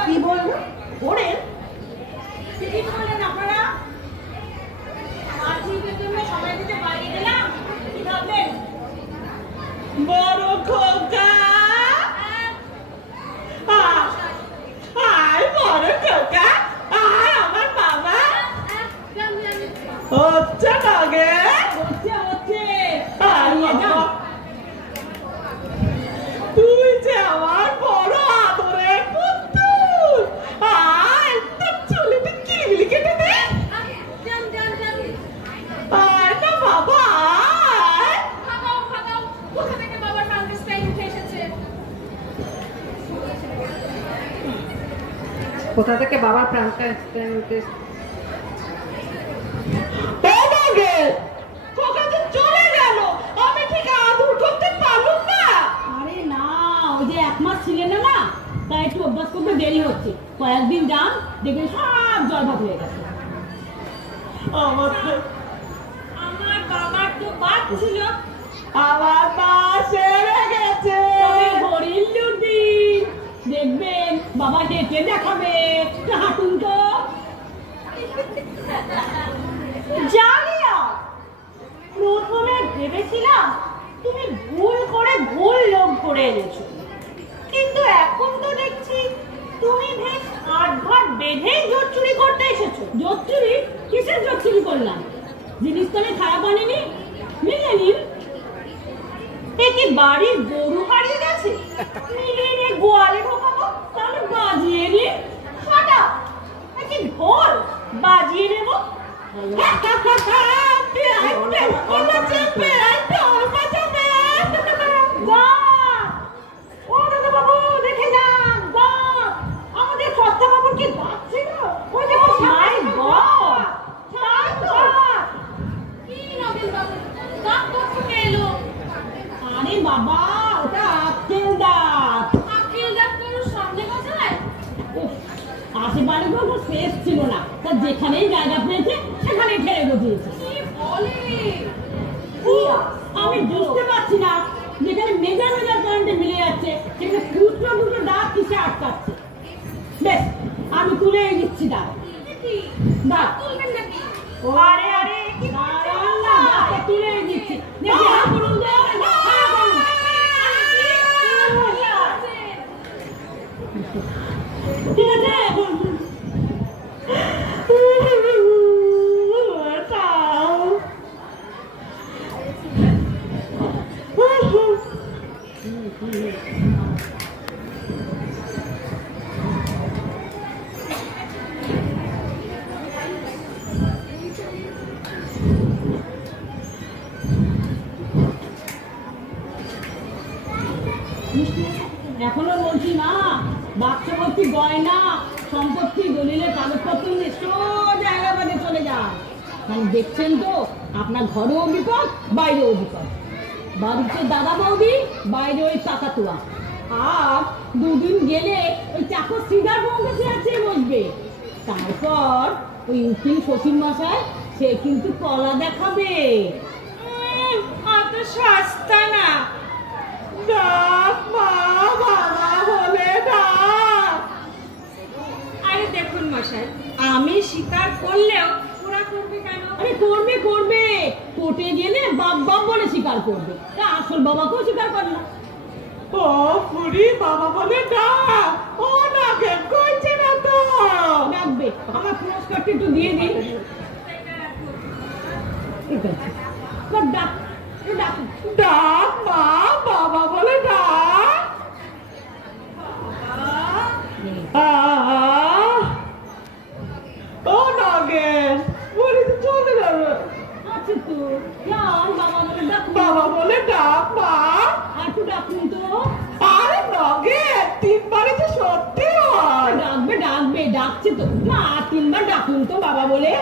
কি বলবো? ওরে কি বললেন আপনারা? মাঝিদের জন্য সবাই দিতে বাইরে গেলাম, কি ভাবলেন? বড় খোকা, আয় বড় খোকা, আয় আমার বাবা। হচ্ছে না গে? হচ্ছে। তুই যে আমার বড় আদরের পুত্তুর। আয়, তোর চুলিতে কিলিবিলি কেটে দে। আয় না বাবা, আয়। কোথা থেকে বাবার ফ্রান্সটাইন উঠে এসেছে? কোথা থেকে বাবার ফ্রান্সটাইন উঠে এসেছে? খোকা তো চলে গেল, আমি ঠিক আদর করতে পারলাম না। আরে না, ওই যে 1 মাস ছিলেন না, তাই একটু অভ্যাস করতে দেরি হচ্ছে। কয়েকদিন যান, দেখবেন সব জলভাত হয়ে গেছে। আমার বাবার তো বাদ ছিল, আমার মা সেরে গেছে। তবে ঘড়ির লুটি দেখবেন বাবা ডেকে দেখাবে। হাঁটুন তো। জানি না, প্রথমে ভেবেছিলাম তুমি ভুল লোক করে এনেছো, কিন্তু এখন তো দেখছি তুমি বেশ আটঘাট বেঁধেই জোর চুরি করতে এসেছো। জোর চুরি? কিসের জোর চুরি করলাম? জিনিস তো খারাপ আনেনি, মিলিয়ে নিন। এ কি বাড়ির গরু হারিয়ে গেছে? মিলিয়ে নিয়ে গোয়ালে ঢোকাবো, তাহলে বাজিয়ে নিন। ফাটা কি ঢোল বাজিয়ে নেবো? আমাদের কর্তা বাবুর কি দাঁত ছিল? কি নবীন বাবু, দাঁত কোথা এলো? আরে বাবা, ওটা আক্কেল দাঁত। আক্কেল দাঁত কারোর সামনে গজায়? আশেপাশে তো শেষ ছিল না, তা যেখানেই জায়গা পেয়েছে সেখানেই ঠেলে বসিয়েছে। কি বলে? আমি বুঝতে পারছি না, যেখানে মেজার কারেন্টে মিলে যাচ্ছে সেখানে খুচরো দুটো দাঁত কিসে আটকাচ্ছে। বেশ, আমি তুলে দিচ্ছি দাঁত। দাঁত তুলবেন নাকি? আরে কি দাঁড়ান না, দাঁতটা তুলে দিচ্ছি। দেখি হা করুন তো, হা করুন। ঠিক আছে, এখনো বলছি না, বাক্স ভর্তি গয়না সম্পত্তি দলিলের কাগজপত্র নিয়ে সোজা এলাকাতে চলে যান। মানে দেখছেন তো, আপনার ঘরেও বিপদ, বাইরেও বিপদ। বাড়িতে দাদা বৌদি, বাইরে ওই কাকাতুয়া। আর 2 দিন গেলে ওই চাকর সিগার বন্ধ চেয়ে বসবে। তারপর ওই উকিল শ্বশুর মশাই, সে কিন্তু কলা দেখাবে। অত সস্তা না। ডাক মা, বাবা বলে ডাক। আরে দেখুন মশাই, আমি স্বীকার করলেও ওরা করবে কেন? আরে করবে, কোর্টে গেলে বাপ বলে স্বীকার করবে, তা আসল বাবাকেও স্বীকার করে না। ও পুরি, বাবা বলে ডাক। ও ডাকে কইছে না তো। ডাকবে, আমার পুরস্কারটা একটু দিয়ে দিন। ঠিক আছে, ডাক ডাক ডাক মা, বাবা বলে ডাক। ও নাগেন বলি তো চলে গেল। আচ্ছা তো যান বাবা বলে ডাকুন। বাবা বলে ডাক মা। আর একটু ডাকুন তো। আরে নাগেন 3 বারে যে সত্যি হয়। ডাকবে ডাকবে, ডাকছে তো মা, 3 বার ডাকুন তো বাবা বলে।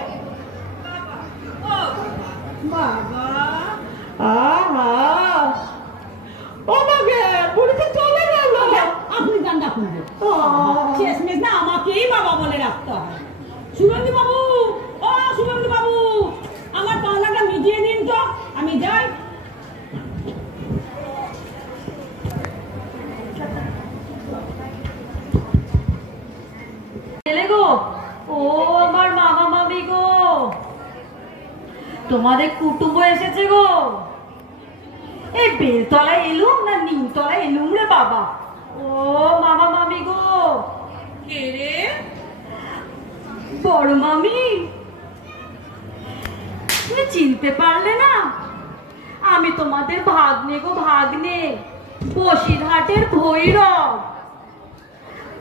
বাবা আহা ও নাগেন বলি তো চলে গেল। আপনি যান ডাকুন। শেষমেশ না আমাকেই বাবা বলে রাখতে হয়। সুগন্ধি বাবু, ও সুগন্ধি বাবু, আমার পাওনাটা মিটিয়ে দিন তো, আমি যাই। গো, ও আমার মামা মামি গো, তোমাদের কুটুম্ব এসেছে গো। এই বেলতলায় এলুম না নিমতলায় এলুম রে বাবা। ও মামা মামি গো। কে রে? বড় মামি, তুমি চিনতে পারলে না? আমি তোমাদের ভাগ্নে গো, ভাগ্নে, বসিরহাটের ভৈরব,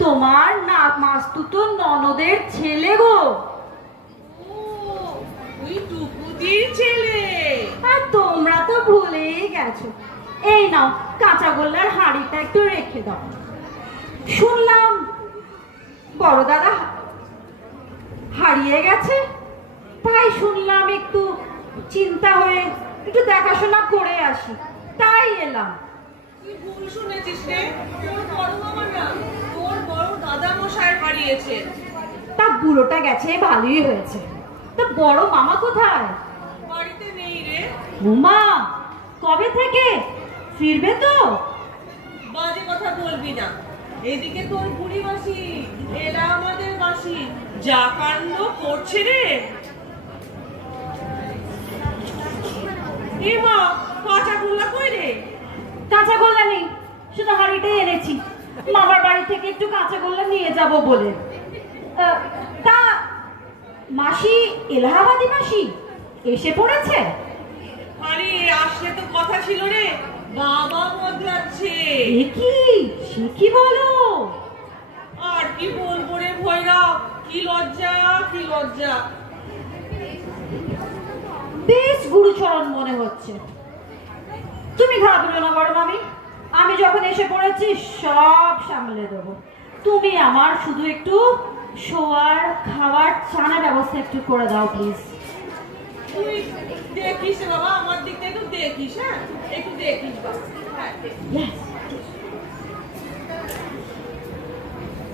তোমার মাস্তুতো ননদের ছেলে গো। ওই টুকুদির ছেলে। আর তোমরা তো ভুলেই গেছো। এই নাও কাঁচা গোল্লার হাঁড়িটা একটু রেখে দাও। শুনলাম বড় দাদা হারিয়ে গেছে, তাই শুনলাম একটু চিন্তা হয়ে একটু দেখাশোনা করে আসি, তাই এলাম। তুই ভুল শুনেছিস রে, তোর বড় মামা না, তোর বড় দাদা মশাই হারিয়েছে। তা বুড়োটা গেছে ভালোই হয়েছে। তা বড় মামা কোথায়? বাড়িতে নেই রে। উমা, কবে থেকে ফিরবে তো? বাজে কথা বলবি না। এদিকে তোর বুড়ি মাসি, এরা আমাদের মাসি, যা কাণ্ড করছে রে। এ মা, কাঁচা গোল্লা কই রে? কাঁচা গোল্লা নেই, শুধু হাঁড়িটাই এনেছি। মামার বাড়ি থেকে একটু কাঁচা গোল্লা নিয়ে যাব বলে। তা মাসি, এলাহাবাদী মাসি এসে পড়েছে? আরে আসলে তো কথা ছিল রে, বাবা বদলাচ্ছে। এ কি, সে কি বলো? আর কি বলবো রে ভৈরব, কি লজ্জা, কি লজ্জা। বেশ গুরুচরণ মনে হচ্ছে। তুমি ঘাবড়ো না বড় মামি, আমি যখন এসে পড়েছি সব সামলে দেবো। তুমি আমার শুধু একটু শোয়ার, খাওয়ার, চানার ব্যবস্থা একটু করে দাও প্লিজ। তুই দেখিস বাবা, আমার দিকটা একটু দেখিস। হ্যাঁ, একটু দেখিস বাবা।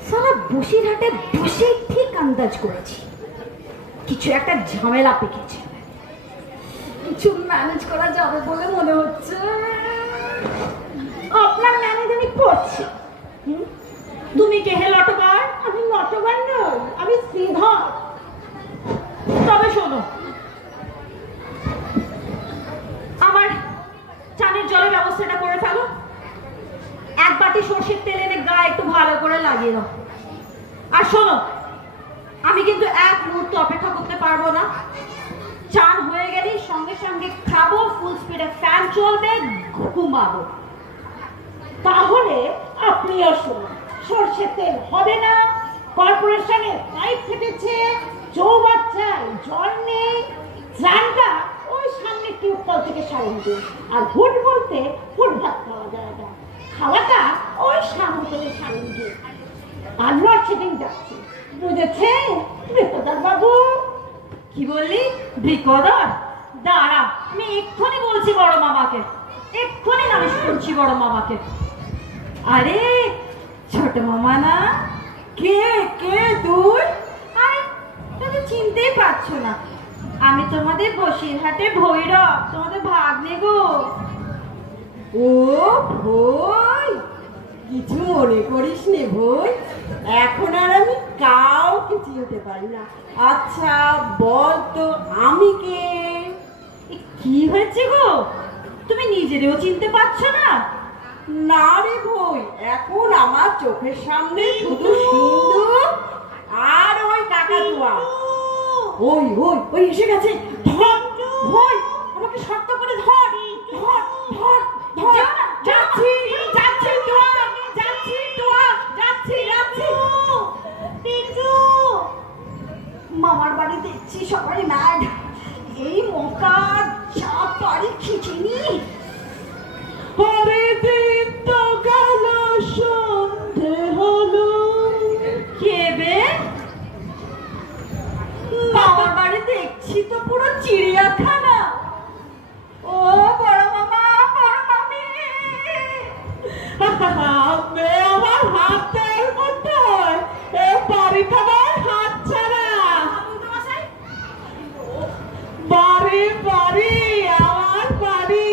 সারা বসিরহাটে বসে ঠিক আন্দাজ করেছি কিছু একটা ঝামেলা পেকেছে। কিছু ম্যানেজ করা যাবে বলে মনে হচ্ছে। আপনার ম্যানেজ আমি করছি। তুমি কে হে লটকার? আমি নটবান নই, আমি শ্রীধর। তবে শোনো, আমার চানের জলের ব্যবস্থাটা করে ফেলো। 1 বাটি সর্ষের তেল এনে গায়ে একটু ভালো করে লাগিয়ে দাও। আর শোনো, আমি কিন্তু 1 মুহূর্ত অপেক্ষা করতে পারবো না। চান হয়ে গেলেই সঙ্গে সঙ্গে খাবো, ফুল স্পিডে ফ্যান চলবে, ঘুমাবো। তাহলে আপনিও শুনুন, সর্ষের তেল হবে না, কর্পোরেশনের পাইপ ফেটেছে, চৌবাচ্চায় জল নেই, ত্রাণটা ওই সামনে টিউবকল থেকে সারিয়ে দিন। আর হুট বলতে হুট ভাত খাওয়া যায় না, খাওয়াটা ওই সামনে সারিয়ে দিন। আর লোডশেডিং যাচ্ছে, বুঝেছে বৃত্তদার বাবু? কি বললি? বৃকদার? দাঁড়া, আমি এক্ষুনি বলছি বড় মামাকে, এক্ষুনি নালিশ করছি বড় মামাকে। আরে ছোট মামা না? কে কে তুই? আরে তুমি চিনতেই পারছো না, আমি তোমাদের বসিরহাটে ভৈরব, তোমাদের ভাগ্নে গো। ও ভই, কিছু মনে করিস নে ভই, এখন আর আমি কাউকে চিনতে পারি না। আচ্ছা বল তো আমি কে? কি হয়েছে গো, তুমি নিজেরেও চিনতে পারছো না? না রে ভই, এখন আমার চোখের সামনে শুধু সিন্ধুক আর ওই কাকাতুয়া। ওই ওই ওই এসে গেছে, ধর ভই, আমাকে শক্ত করে ধর ধর ধর ধর। যাচ্ছি যাচ্ছি তুয়া, যাচ্ছি তুয়া, যাচ্ছি যাচ্ছি। পুরো চিড়িয়াখানা। ও বড় মামা, বড় মামি, আমার হাত দেওয়ার মতো এ বাড়িটা আমার হাত ছাড়া। বাড়ি বাড়ি আমার বাড়ি,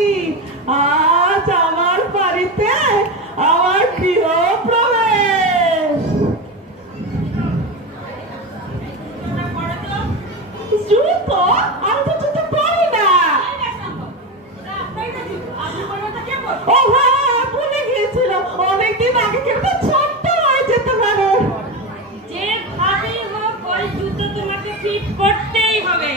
আজ আমার বাড়িতে আমার গৃহ প্রবেশ। জুতো আমি তো জুতো পরি না। ও হ্যাঁ, ভুলে গিয়েছিল, অনেকদিন আগে কিন্তু ছোট্ট হয়ে যেতে পারে। যে ভাবেই হোক ওই জুতো তোমাকে ফিট করতেই হবে।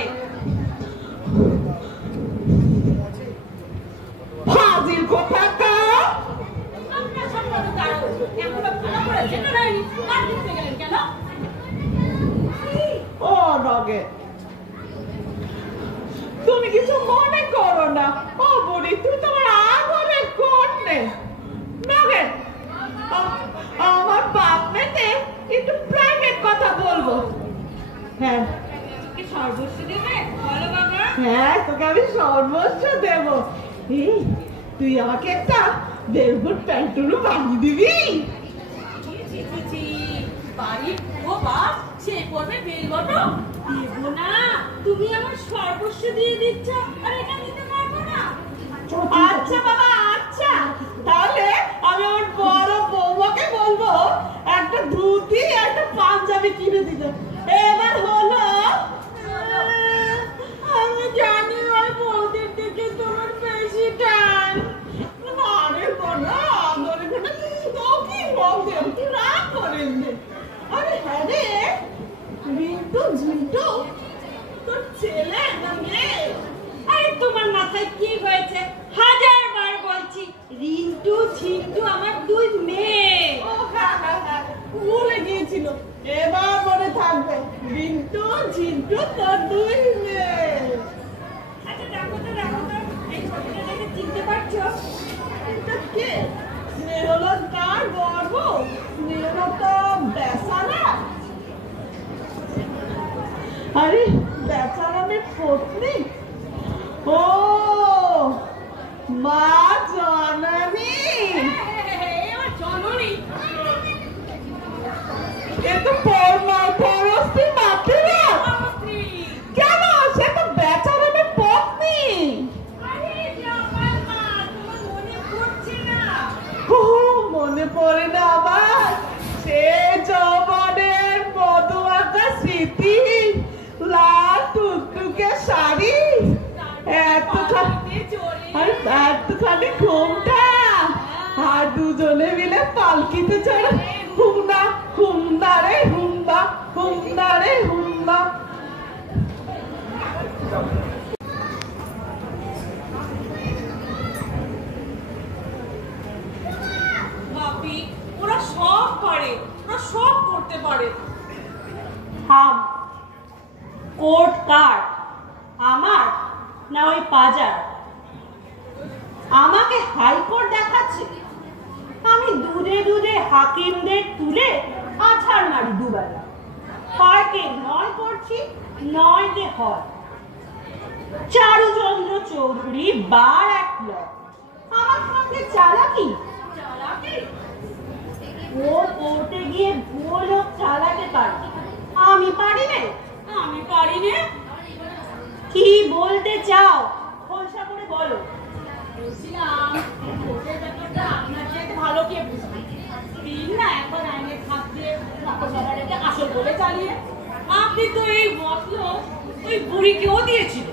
ফাজিল কোথাকা। ও নগে, তুমি কিছু মনে করো না। ও বুড়ি, তুই তোমার আগরে করনে নগে। আমার বাপ মেতে একটু প্রাইভেট কথা বলবো। হ্যাঁ কি সর্বস্ব দেবে বলো বাবা? হ্যাঁ, তোকে আমি সর্বস্ব দেবো। এই, তুই আমাকে একটা দেড়ফুট প্যান্টুলু বানিয়ে দিবি? বাড়ির ও বাপ সে পড়বে বেল বটম দেবো না। তুমি আমার সর্বস্ব দিয়ে দিচ্ছ আর এটা নিতে পারবো না। আচ্ছা বাবা, আচ্ছা, তাহলে আমি আমার বড় বৌমাকে বলবো একটা ধুতি একটা পাঞ্জাবি কিনে দিতে। এবার হলো, আমি জানি ওই বৌদির দিকে তোমার বেশি টান। আরে বলো, আদরে ঘটে তোকে বলতে তুই রাগ করেন নে। আরে হ্যাঁ রে, রিন্টু ঝিন্টু তোর ছেলে না মেয়ে? আরে তোমার মাথায় কি হয়েছে? 1000 বার বলছি রিন্টু ঝিন্টু আমার দুই মেয়ে। ও হ্যাঁ হ্যাঁ হ্যাঁ, ভুলে গিয়েছিল, এবার মনে থাকবে। রিন্টু ঝিন্টু তোর দুই মেয়ে। আচ্ছা দেখো তো এই ছোটটা দেখে চিনতে পারছো? এটা কে? স্নেহলতার গর্ব, স্নেহলতা বেচারা। আরে বেচারামের পত্নী। ও মা জননী। আমার জননী। এ তো পরস্ত্রী মাতৃরা। কেন? সে তো বেচারামের পত্নী। আরে আমার মা, তোমার মনে পড়ছে না? ও, মনে পড়ে না আবার সে যৌবনের মধু আঁকা স্মৃতি, লাল টুকটুকে শাড়ি, এতখানি ঘুমটা, আর দুজনে মিলে পালকিতে চড়ে হুমনা হুমনা রে হুমনা, হুমনা রে হুমনা। বাপি, ওরা সব পারে, ওরা সব করতে পারে। থাম। কোর্ট কার আমার না ওই পাজার? আমাকে হাইকোর্ট দেখাচ্ছে। আমি দূরে দূরে হাকিমদের তুলে আছাড় মারি দুবেলা। পার্কে নয় করছি, নয় যে হয়। চারুচন্দ্র চৌধুরী বার এক লট, আমার সঙ্গে চালাকি। ও কোর্টে গিয়ে ভুয়ো লোক চালাতে পারে, আমি পারি না। আমি পারি না। কি বলতে চাও খোলসা করে বলো। বলছিলাম কোর্টের ব্যাপারটা আপনার চাইতে ভালো কে বুঝবে? দিন না একবার আইনের খাত দিয়ে নকশাদারেকে আসল বলে চালিয়ে। আপনি তো এই মতলব ওই বুড়িকেও দিয়েছিল।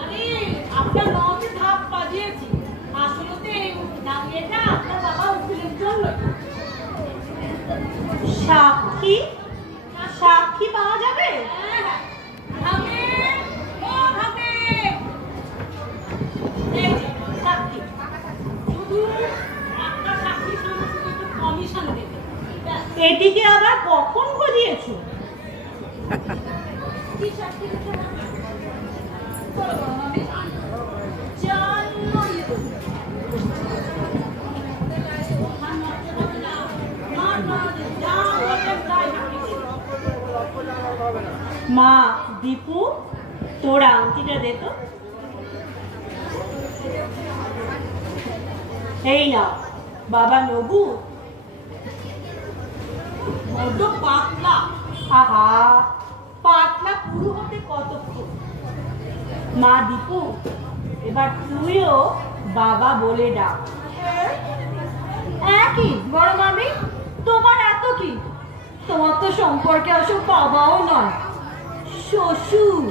আরে আপনার নকে ধাপ বাজিয়েছি। আসলতে এটা আপনার বাবা উকিলের জন্য। সাক্ষী? সাক্ষী পাওয়া যাবে? এটিকে আবার কখন বুঝিয়েছো? মা দীপু, তোর আংটিটা দে তো। এই না বাবা নবু, বড্ড পাতলা। আহা, পাতলা পুরো হতে কতক্ষণ। মা দীপু, এবার তুইও বাবা বলে ডাক। একই বড় মামি, তোমার এত কি? তোমার তো সম্পর্কে আসলে বাবাও নয়, শ্বশুর।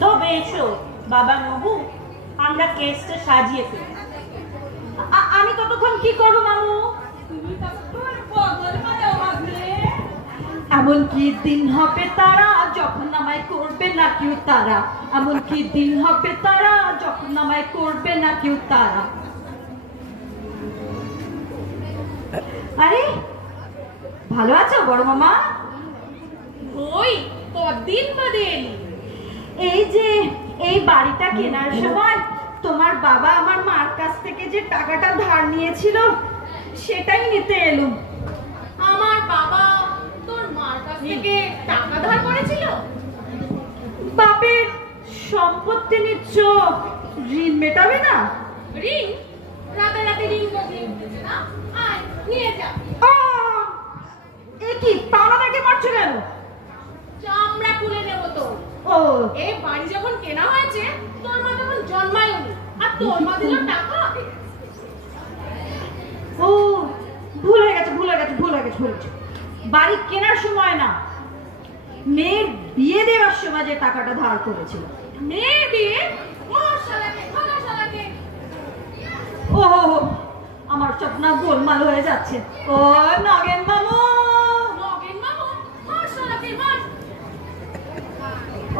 তবে এসো বাবা নবু, আমরা কেসটা সাজিয়ে ফেলি। আমি ততক্ষণ কি করবো মামু? এমন কি দিন হবে তারা যখন আমায় করবে না কেউ তারা, এমন কি দিন হবে তারা যখন আমায় করবে না কেউ তারা। আরে ভালো আছো বড় মামা? ওই কদিন বাদে এলি। এই যে এই বাড়িটা কেনার সময় তোমার বাবা আমার মার কাছ থেকে যে টাকাটা ধার নিয়েছিল সেটাই নিতে এলুম। আমার বাবা তোর মার কাছ থেকে টাকা ধার করেছিল? বাপের সম্পত্তি নিচ্ছ, ঋণ মেটাবে না? ঋণ? রাতারাতি ঋণ বদলে উঠেছে না? আয় নিয়ে যা। এ কি তারা নাকি মারছো কেন? চামড়া খুলে নেব তো। ও এই বাড়ি যখন কেনা হয়েছে তোর মা তখন জন্মায়নি, আর তোর মা দিল টাকা। ও ভুলে গেছে বাড়ি কেনার সময় না, মেয়ের বিয়ে দেওয়ার সময় যে টাকাটা ধার করেছিল। মেয়ের বিয়ে? মশালাকে মশালাকে। ও আমার স্বপ্ন গোলমাল হয়ে যাচ্ছে। ও নগেন মামু, নগেন মামু মশালাকে মার।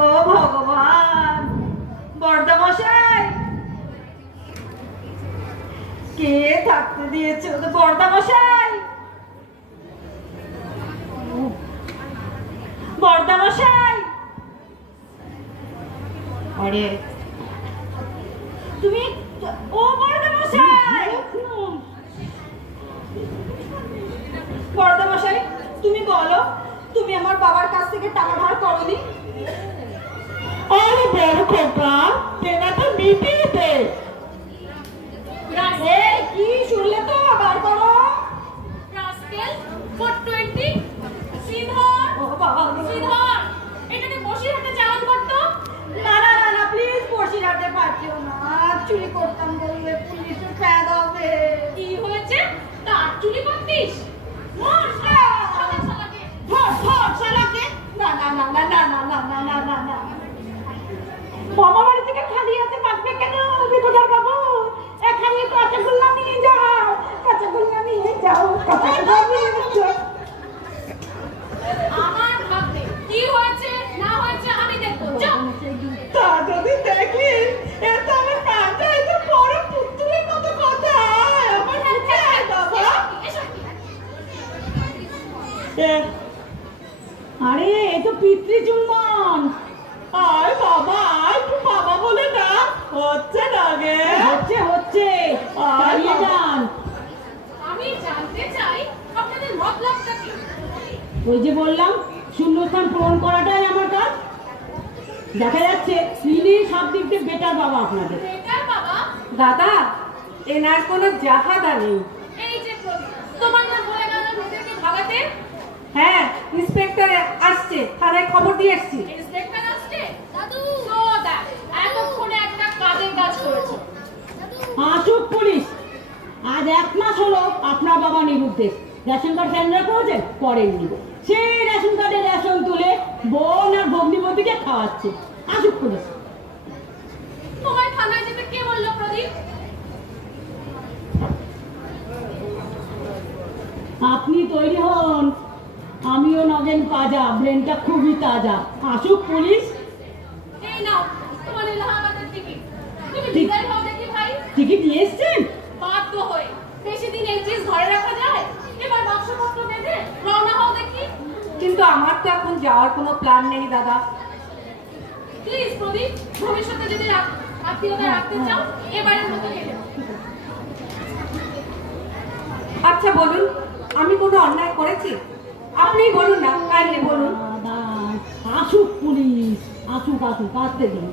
ও ভগবান, বর্দা মশাই কে থাকতে দিয়েছে বর্দা মশাই? বর্দা মশাই, আরে তুমি, ও বর্দা মশাই, বর্দা মশাই তুমি বলো, তুমি আমার বাবার কাছ থেকে টাকা ধার করোনি? আরে বড় খোকা, দেনাটা মিটিয়ে দে। কি শুনলে তো? আবার করো। রাস্কেল 420 শ্রীধর। ও বাবা, শ্রীধর এটাকে বসিরহাটে চালান করতো। না প্লিজ বসিরহাটে পাঠিও না, চুরি করতাম বললে পুলিশে ফেদ হবে। কি হয়েছে? তার চুরি করতিস? ধর শালাকে। না মামা বাড়ি থেকে খালি হাতে পাঠবে কেন বিপদার বাবু? এখানে কাঁচাগোল্লা নিয়ে যাও, কাঁচাগোল্লা নিয়ে যাও। আমার ভাবতে কি হয়েছে না হয়েছে আমি দেখবো। যাও। তা যদি দেখি এ তো আমার প্রাণটা এত বড় পুতুলের মতো কথা। আমার মুখে আয় বাবা। আরে এ তো পিতৃচুম্বন। আয় বাবা, আয়, তুই বাবা বলে না হচ্ছে না গে। হচ্ছে দাঁড়িয়ে যান। আমি জানতে চাই আপনাদের মতলবটা কি? ওই যে বললাম শূন্যস্থান পূরণ করাটাই আমার কাজ। দেখা যাচ্ছে তিনি সব দিক দিয়ে বেটার বাবা আপনাদের। বেটার বাবা? দাদা, এনার কোনো জাহাদা নেই। এই যে তোমার না বলে গেল ওদেরকে ভাগাতে? হ্যাঁ, ইন্সপেক্টর আসছে, থানায় খবর দিয়ে এসছি। ইন্সপেক্টর আসছে? দাদু তো দেখ এতক্ষণে একটা কাজের কাজ করেছে। আসুক পুলিশ। আজ 1 মাস হলো আপনার বাবা নিরুদ্দেশ। রেশন কার্ড কেন্দ্র করেছেন, করেননি। সেই রেশন কার্ডে রেশন তুলে বোন আর ভগ্নিপতিকে খাওয়াচ্ছে। আসুক পুলিশ। তোমায় থানায় যেতে কে বললো প্রদীপ? আপনি তৈরি হন, আমিও নগেন পাজা, ব্রেনটা খুবই তাজা। আসুক পুলিশ। এই নাও তোমার এলাহাবাদের টিকিট। তুমি বিদায় হও দেখি ভাই। টিকিট নিয়ে এসছেন? বাধ্য হয়ে। বেশি দিন এই চিজ ঘরে রাখা যায়? এবার বাক্সপত্র বেঁধে রওনা হও দেখি। কিন্তু আমার তো এখন যাওয়ার কোনো প্ল্যান নেই দাদা। প্লিজ প্রদীপ, ভবিষ্যতে যদি আত্মীয়তা রাখতে চাও এবারের মতো গেলে। আচ্ছা বলুন, আমি কোনো অন্যায় করেছি? আপনি বলুন না, কাইন্ডলি বলুন। আসুক পুলিশ, আসুক আসুক, আসতে দিন।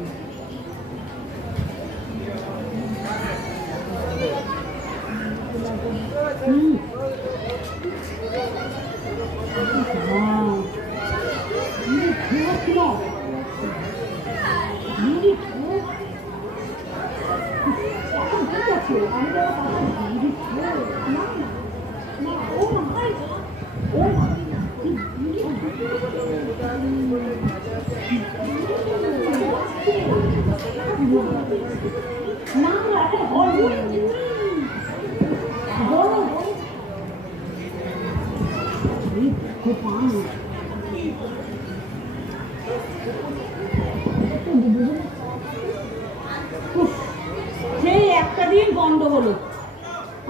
সেই একটা দিন বন্ধ হলো,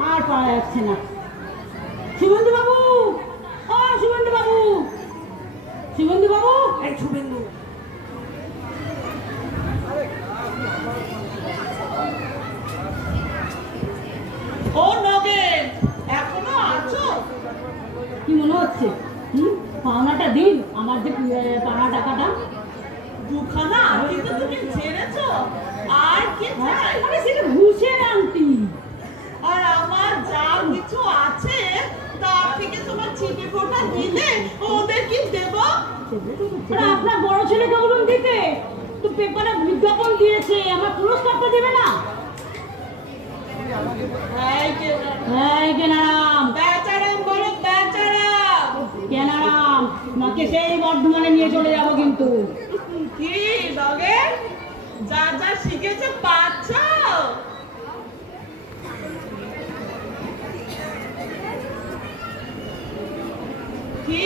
আর পাওয়া যাচ্ছে না। শুভেন্দু বাবু, ও শুভেন্দু বাবু, শুভেন্দু বাবু, এই শুভেন্দু, ও নগেন, এখনো আছো? কি মনে হচ্ছে? পাওনাটা দিন, আমার যে পাওনা টাকাটা। দুখানা আংটি তো তুমি ছেড়েছো, আর কি চাই? আরে সেটা ঘুষের আংটি। আর আমার যা কিছু আছে তার থেকে তোমার ছিটে ফোঁটা দিলে ওদের কি দেব? আরে আপনার বড় ছেলেকে বলুন দিতে, তো পেপারে বিজ্ঞাপন দিয়েছে, আমার পুরস্কারটা দেবে না? এই কেনারাম, বেচারাম বলো, বেচারাম। কেনারাম, মাকে সেই বর্ধমানে নিয়ে চলে যাবো কিন্তু। কি নগেন, যা যা শিখেছে পাচ্ছ? কি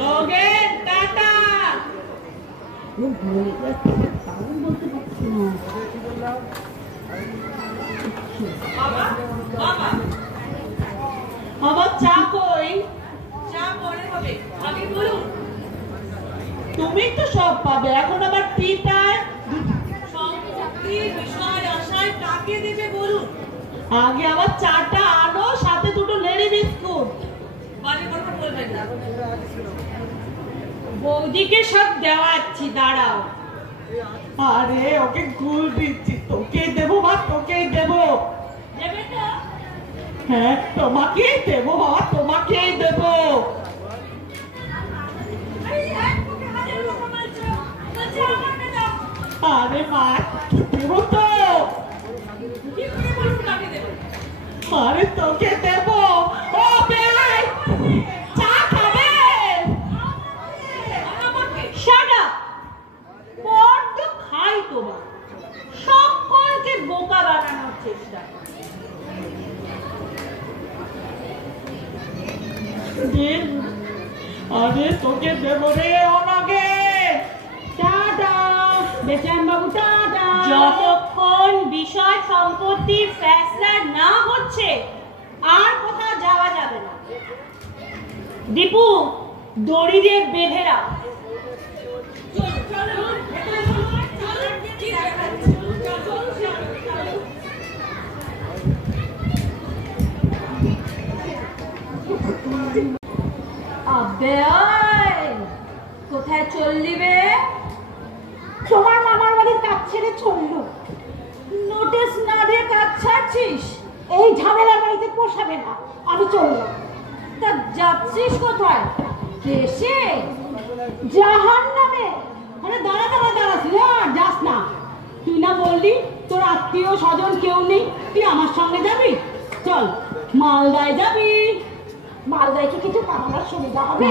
নগেন, টাটা। বলতে পারছি না। আমার চা কই? চা পরে হবে, আগে বলুন। তুমি তো সব পাবে, এখন আবার টি টাইম। সম্পত্তি বিষয় আশায় কাকে দেবে বলুন? আগে আবার চাটা আনো, সাথে দুটো লেডি বিস্কুট। বাজে কথা বলবেন না। বৌদিকে সব দেওয়াচ্ছি, দাঁড়াও। আরে ওকে গুল দিচ্ছি, তোকে দেবো বা তোকেই দেবো। দেবে তো? হ্যাঁ, তোমাকেই দেবো বাবা, তোমাকেই দেবো। আরে মা, দেবো তো। আরে তোকে দেবো। ও বেলাই, চা খাবে? Shut up! বড্ড খাই তোমার, সকলকে বোকা বানানোর চেষ্টা। আরে তোকে দেবো রে ওনাকে। টাটা বেচান বাবু, টাটা। যতক্ষণ বিষয় সম্পত্তির ফেসলা না হচ্ছে আর কোথাও যাওয়া যাবে না। দীপু, দড়ি দিয়ে বেঁধে রাখ। আবে কোথায় চললি বে? তোমার মামার বাড়ির কাজ ছেড়ে চললো। নোটিস না দিয়ে কাজ ছাড়ছিস? এই ঝামেলার বাড়িতে পোষাবে না, আমি চললাম। তা যাচ্ছিস কোথায়? দেশে? জাহান্নামে। আরে দাঁড়া দাঁড়া দাঁড়া, আর যাস না। তুই না বললি তোর আত্মীয় স্বজন কেউ নেই, তুই আমার সঙ্গে যাবি? চল, মালদায় যাবি। মালদায় কি কিছু পাওয়ার সুবিধা হবে?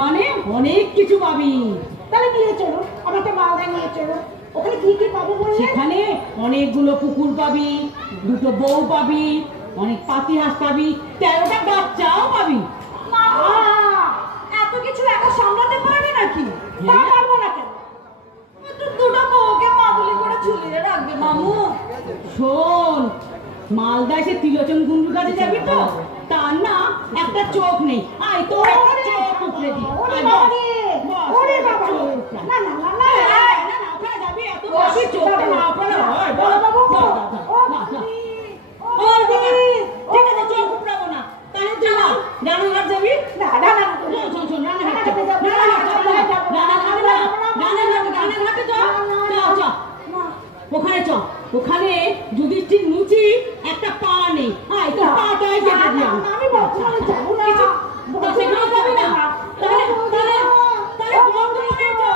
মানে অনেক কিছু পাবি। তাহলে নিয়ে চলো, আমাকে মালদায় নিয়ে চলো। ওখানে কি কি পাবো বললে? সেখানে অনেকগুলো কুকুর পাবি, দুটো বউ পাবি, অনেক পাতি হাঁস পাবি, 13টা বাচ্চাও পাবি। এত কিছু একা সামলাতে পারবে নাকি? তা পারবো না কেন? তো দুটো বউকে মাদুলি করে ঝুলিয়ে রাখবে মামু। শোন, মালদায় সে ত্রিলোচন কুণ্ডুর কাছে যাবি তো, তার না একটা চোখ নেই। আয় তোর একটা চোখ উপরে দি। ওরে বাবা রে, ওরে বাবা রে। না না না না, ওখানে যাবি, এত বেশি চোখটা না পড়ে হয়। বড় বাবু, ও ও না, না। দিদি, ও দিদি, ঠিক আছে, চোখ উপড়াবো না, তাহলে ওখানে যুধিষ্ঠির মুচি একটা পা নেই, আয় তোর পাটাই কেটে দিলাম। আমি বর্ধমানে যাবো না। সেখানে যাবি না? তাহলে বর্ধমানে যা,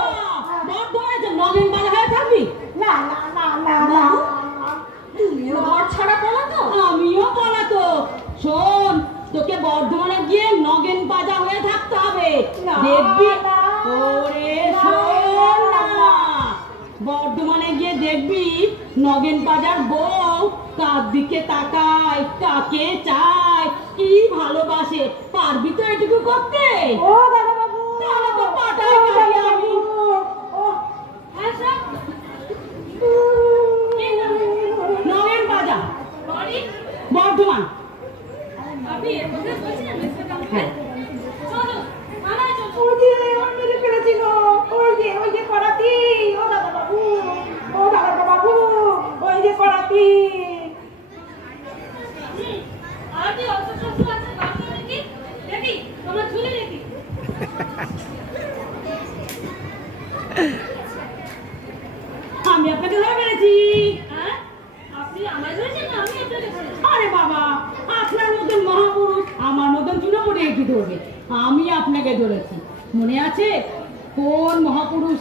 বর্ধমানে যা, নগেন বাজা হয়ে থাকবি। না না না না না, তুমিও ঘর ছাড়া পলাতো? আমিও পলাতো। শোন, তোকে বর্ধমানে গিয়ে নগেন বাজা হয়ে থাকতে হবে, দেখবি। ওরে শোন না, বর্ধমানে গিয়ে দেখবি নগেন বাজার বউ কার দিকে তাকায়, কাকে চায়, কি ভালোবাসে। পারবি তো এটুকু করতে? ও দাদা বাবু, তাহলে তো পাটাই খাবি আমি। নগেন বাজার, বর্ধমান। আপনি এর কথা বলছেন মিস্টার কামকে? চলো থানায় চলো। ওই যে ওই মেরে ফেলেছিল, ওই যে করাতি, ও দাদা বাবু, ও দাদা বাবু, ওই যে করাতি। আর কি অস্ত্রশস্ত্র আছে বাংলা নাকি? দেখি তোমার ঝুলি দেখি। আমি আপনাকে ধরে ফেলেছি। হ্যাঁ, আপনি আমায় ধরেছেন না আমি আপনাকে ধরেছি? আরে বাবা, আপনার মতন মহাপুরুষ আমার মতন চুনোপুটি একটু ধরবে, আমি আপনাকে ধরেছি। মনে আছে কোন মহাপুরুষ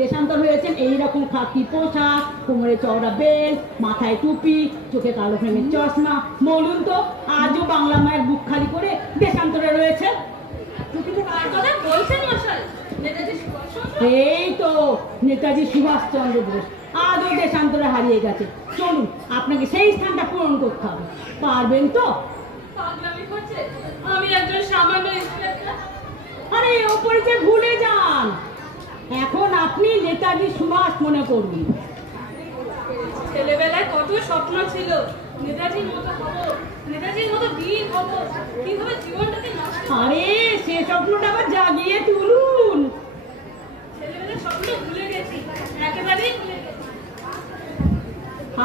দেশান্তর হয়েছেন? এইরকম খাকি পোশাক, কোমরে চওড়া বেল্ট, মাথায় টুপি, চোখে কালো ফ্রেমের চশমা। বলুন তো, আজও বাংলা মায়ের বুক খালি করে দেশান্তরে রয়েছে। কার কথা বলছেন মশাই? নেতাজি সুভাষচন্দ্র? এই তো নেতাজি সুভাষচন্দ্র বোস আজও দেশান্তরে হারিয়ে গেছে। চলুন, আপনাকে সেই স্থানটা পূরণ করতে হবে। পারবেন তো? পাগলামি করছে? আমি একজন সামান্য ইন্সপেক্টর। আরে ও পরিচয় ভুলে যান, এখন আপনি নেতাজি সুভাষ মনে করুন। ছেলেবেলায় কত স্বপ্ন ছিল, নেতাজির মতো হবো, নেতাজির মতো বীর হবো, কিভাবে জীবনটাকে নষ্ট। আরে সে স্বপ্নটা আবার জাগিয়ে তুলুন। ছেলেবেলার স্বপ্ন ভুলে গেছি, একেবারেই ভুলে গেছি।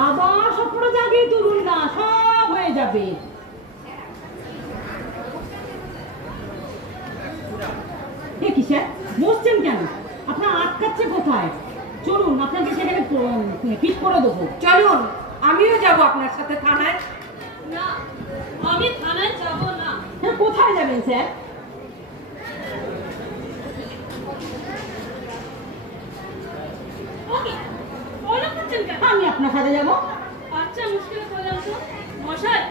আবার স্বপ্নটা জাগিয়ে তুলুন না, সব হয়ে যাবে। দেখি স্যার, বসছেন কেন? আপনার আটকাচ্ছে কোথায়? চলুন, আপনাকে সেখানে ফিট করে দেবো। চলুন, আমিও যাব আপনার সাথে থানায়। না, আমি থানায় যাব না। হ্যাঁ, কোথায় যাবেন স্যার? ওকে, ফলো করছেন কেন? আমি আপনার সাথে যাবো। আচ্ছা, মুশকিল হয়ে তো মশাই,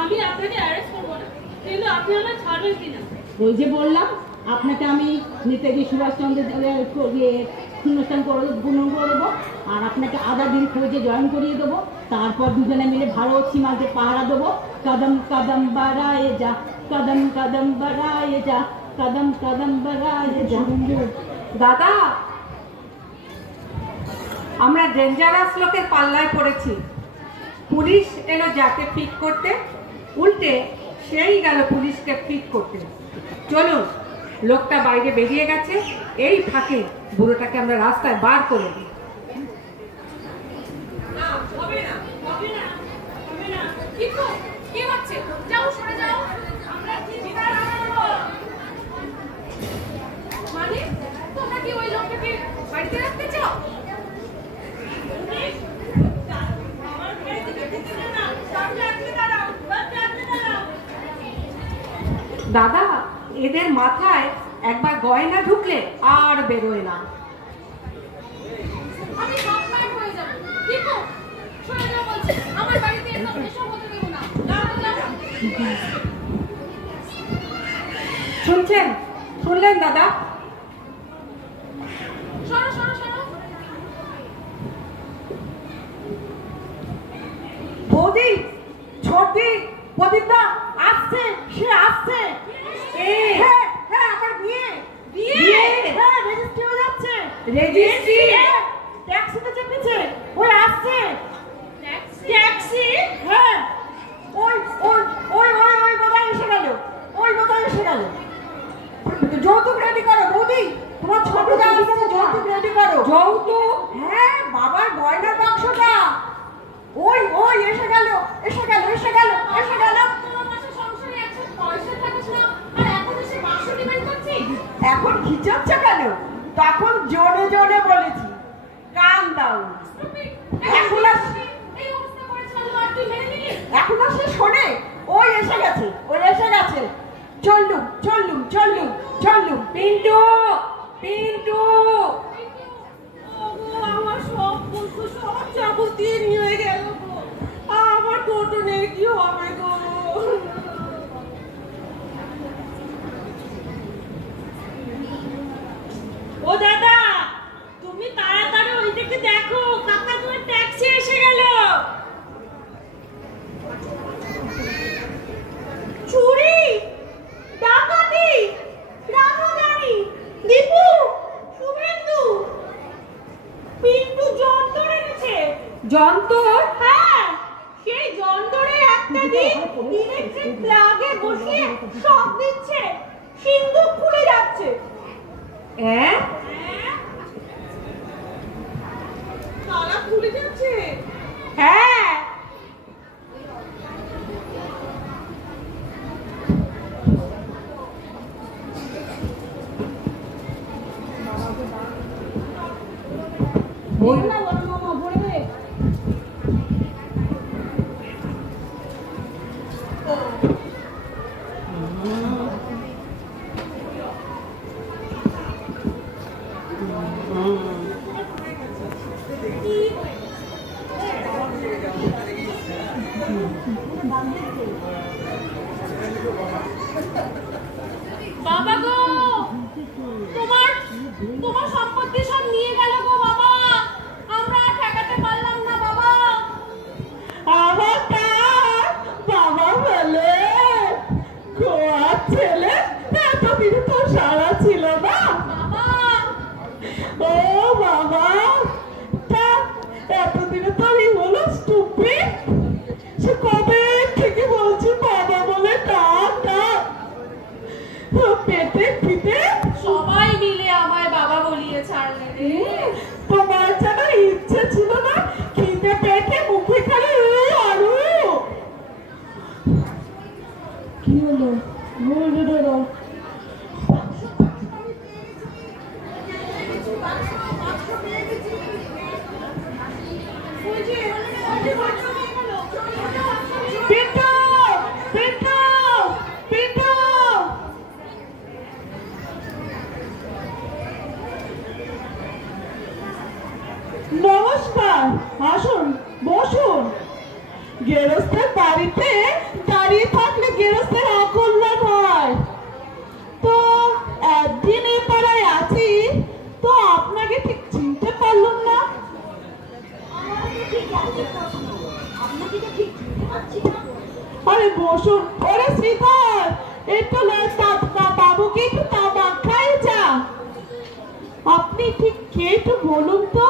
আমি আপনাকে অ্যারেস্ট করবো না, কিন্তু আপনি আমায় ছাড়বেন কিনা? ওই যে বললাম, আপনাকে আমি নেতাজি সুভাষচন্দ্রের শূন্যস্থান পূরণ করে দেবো, আর আপনাকে আধা দিন খোঁজে জয়েন করিয়ে দেবো। তারপর দুজনে মিলে ভারত সীমাকে পাহারা দেবো। কদম কদম বাড়ায়ে যা, কদম কদম বাড়ায়ে যা, কদম কদম বাড়ায়ে যা। দাদা, আমরা ডেঞ্জারাস লোকের পাল্লায় পড়েছি। পুলিশ এলো যাকে ফিট করতে, উল্টে সেই গেল পুলিশকে ফিট করতে। চলুন, লোকটা বাইরে বেরিয়ে গেছে, এই ফাঁকে বুড়োটাকে আমরা রাস্তায় বার করে দিই। না, হবে না, হবে না, হবে না। কিন্তু কি হচ্ছে? যাও, সরে যাও। আমরা কি বিচার করব? মানে তোমরা কি ওই লোকটাকে বাড়িতে রাখতে চাও? আমার বাড়িতে যেতে দেবে না। সামনে আসতে দাঁড়াও, সামনে আসতে দাঁড়াও। দাদা, এদের মাথায় একবার গয়না ঢুকলে আর বেরোয় না। আমি সব ম্যাট হয়ে যাব। দেখো, সরে যাও বলছি। আমার বাড়িতে এসব হতে দেবো না। শুনলেন দাদা? সরো, সরো, সরো। বৌদি, ছোটি, প্রদীপদা আসছে, সে আসছে। হ্যাঁ হ্যাঁ, আমার বিয়ে। বিয়ে? হ্যাঁ, রেজিস্ট্রি হয়ে যাচ্ছে। রেজিস্ট্রি? ট্যাক্সিতে চেপেছে, ওই আসছে। ট্যাক্সি? হ্যাঁ, ওই ওই ওই ওই ওই বোধহয় এসে গেল, ওই বোধহয় এসে গেল। যৌতুক রেডি করো বৌদি, তোমার ছোট যৌতুক রেডি করো। যৌতুক? হ্যাঁ, বাবার গয়নার বাক্সটা। ওই ওই এসে গেল, এসে গেল, এসে গেল, এসে গেল। তোমার মাসে সংসারে 100 পয়সা থাকিস না, আর এখন এসে বাক্স ডিমান্ড করছিস? এখন খিচাচ্ছ কেন? তখন জোরে জোরে বলেছি, কান দাও। এখন আর হ্যাঁ, সেই জন্দরে একটা দিন ইলেকট্রিক প্লাগে বসিয়ে শক দিচ্ছে, সিন্দুক খুলে যাচ্ছে। তালা খুলে যাচ্ছে। হ্যাঁ, না বড় মামা পড়বে। বাবা গো, তোমার তোমার সম্পত্তি সব নিয়ে গেল গো বাবা, আমরা ঠেকাতে পারলাম না বাবা। আমার বাবা বলে গোয়ার ছেলে এতদিন তো সারা ছিল না বাবা ও বাবা, তা এতদিনে তো আমি হলো স্টুপিড। সে কবে থেকে বলছি বাবা বলে ডাক ডাক, পেটে ফিটে সবাই মিলে আমায় বাবা বলিয়ে ছাড়লে রে। তোমার যেন ইচ্ছে ছিল না খিদে পেটে মুখে খালি আরু। কি হলো? নমস্কার, আসুন বসুন। গেরস্তের বাড়িতে দাঁড়িয়ে থাকলে গেরস্তের অকল্যাণ হয়। তো একদিন এই পাড়ায় আছি, তো আপনাকে ঠিক চিনতে পারলাম না। আরে বসুন। ওরে শ্রীধর, একটু বাবুকে একটু তামাক খাই যা। আপনি ঠিক কে একটু বলুন তো।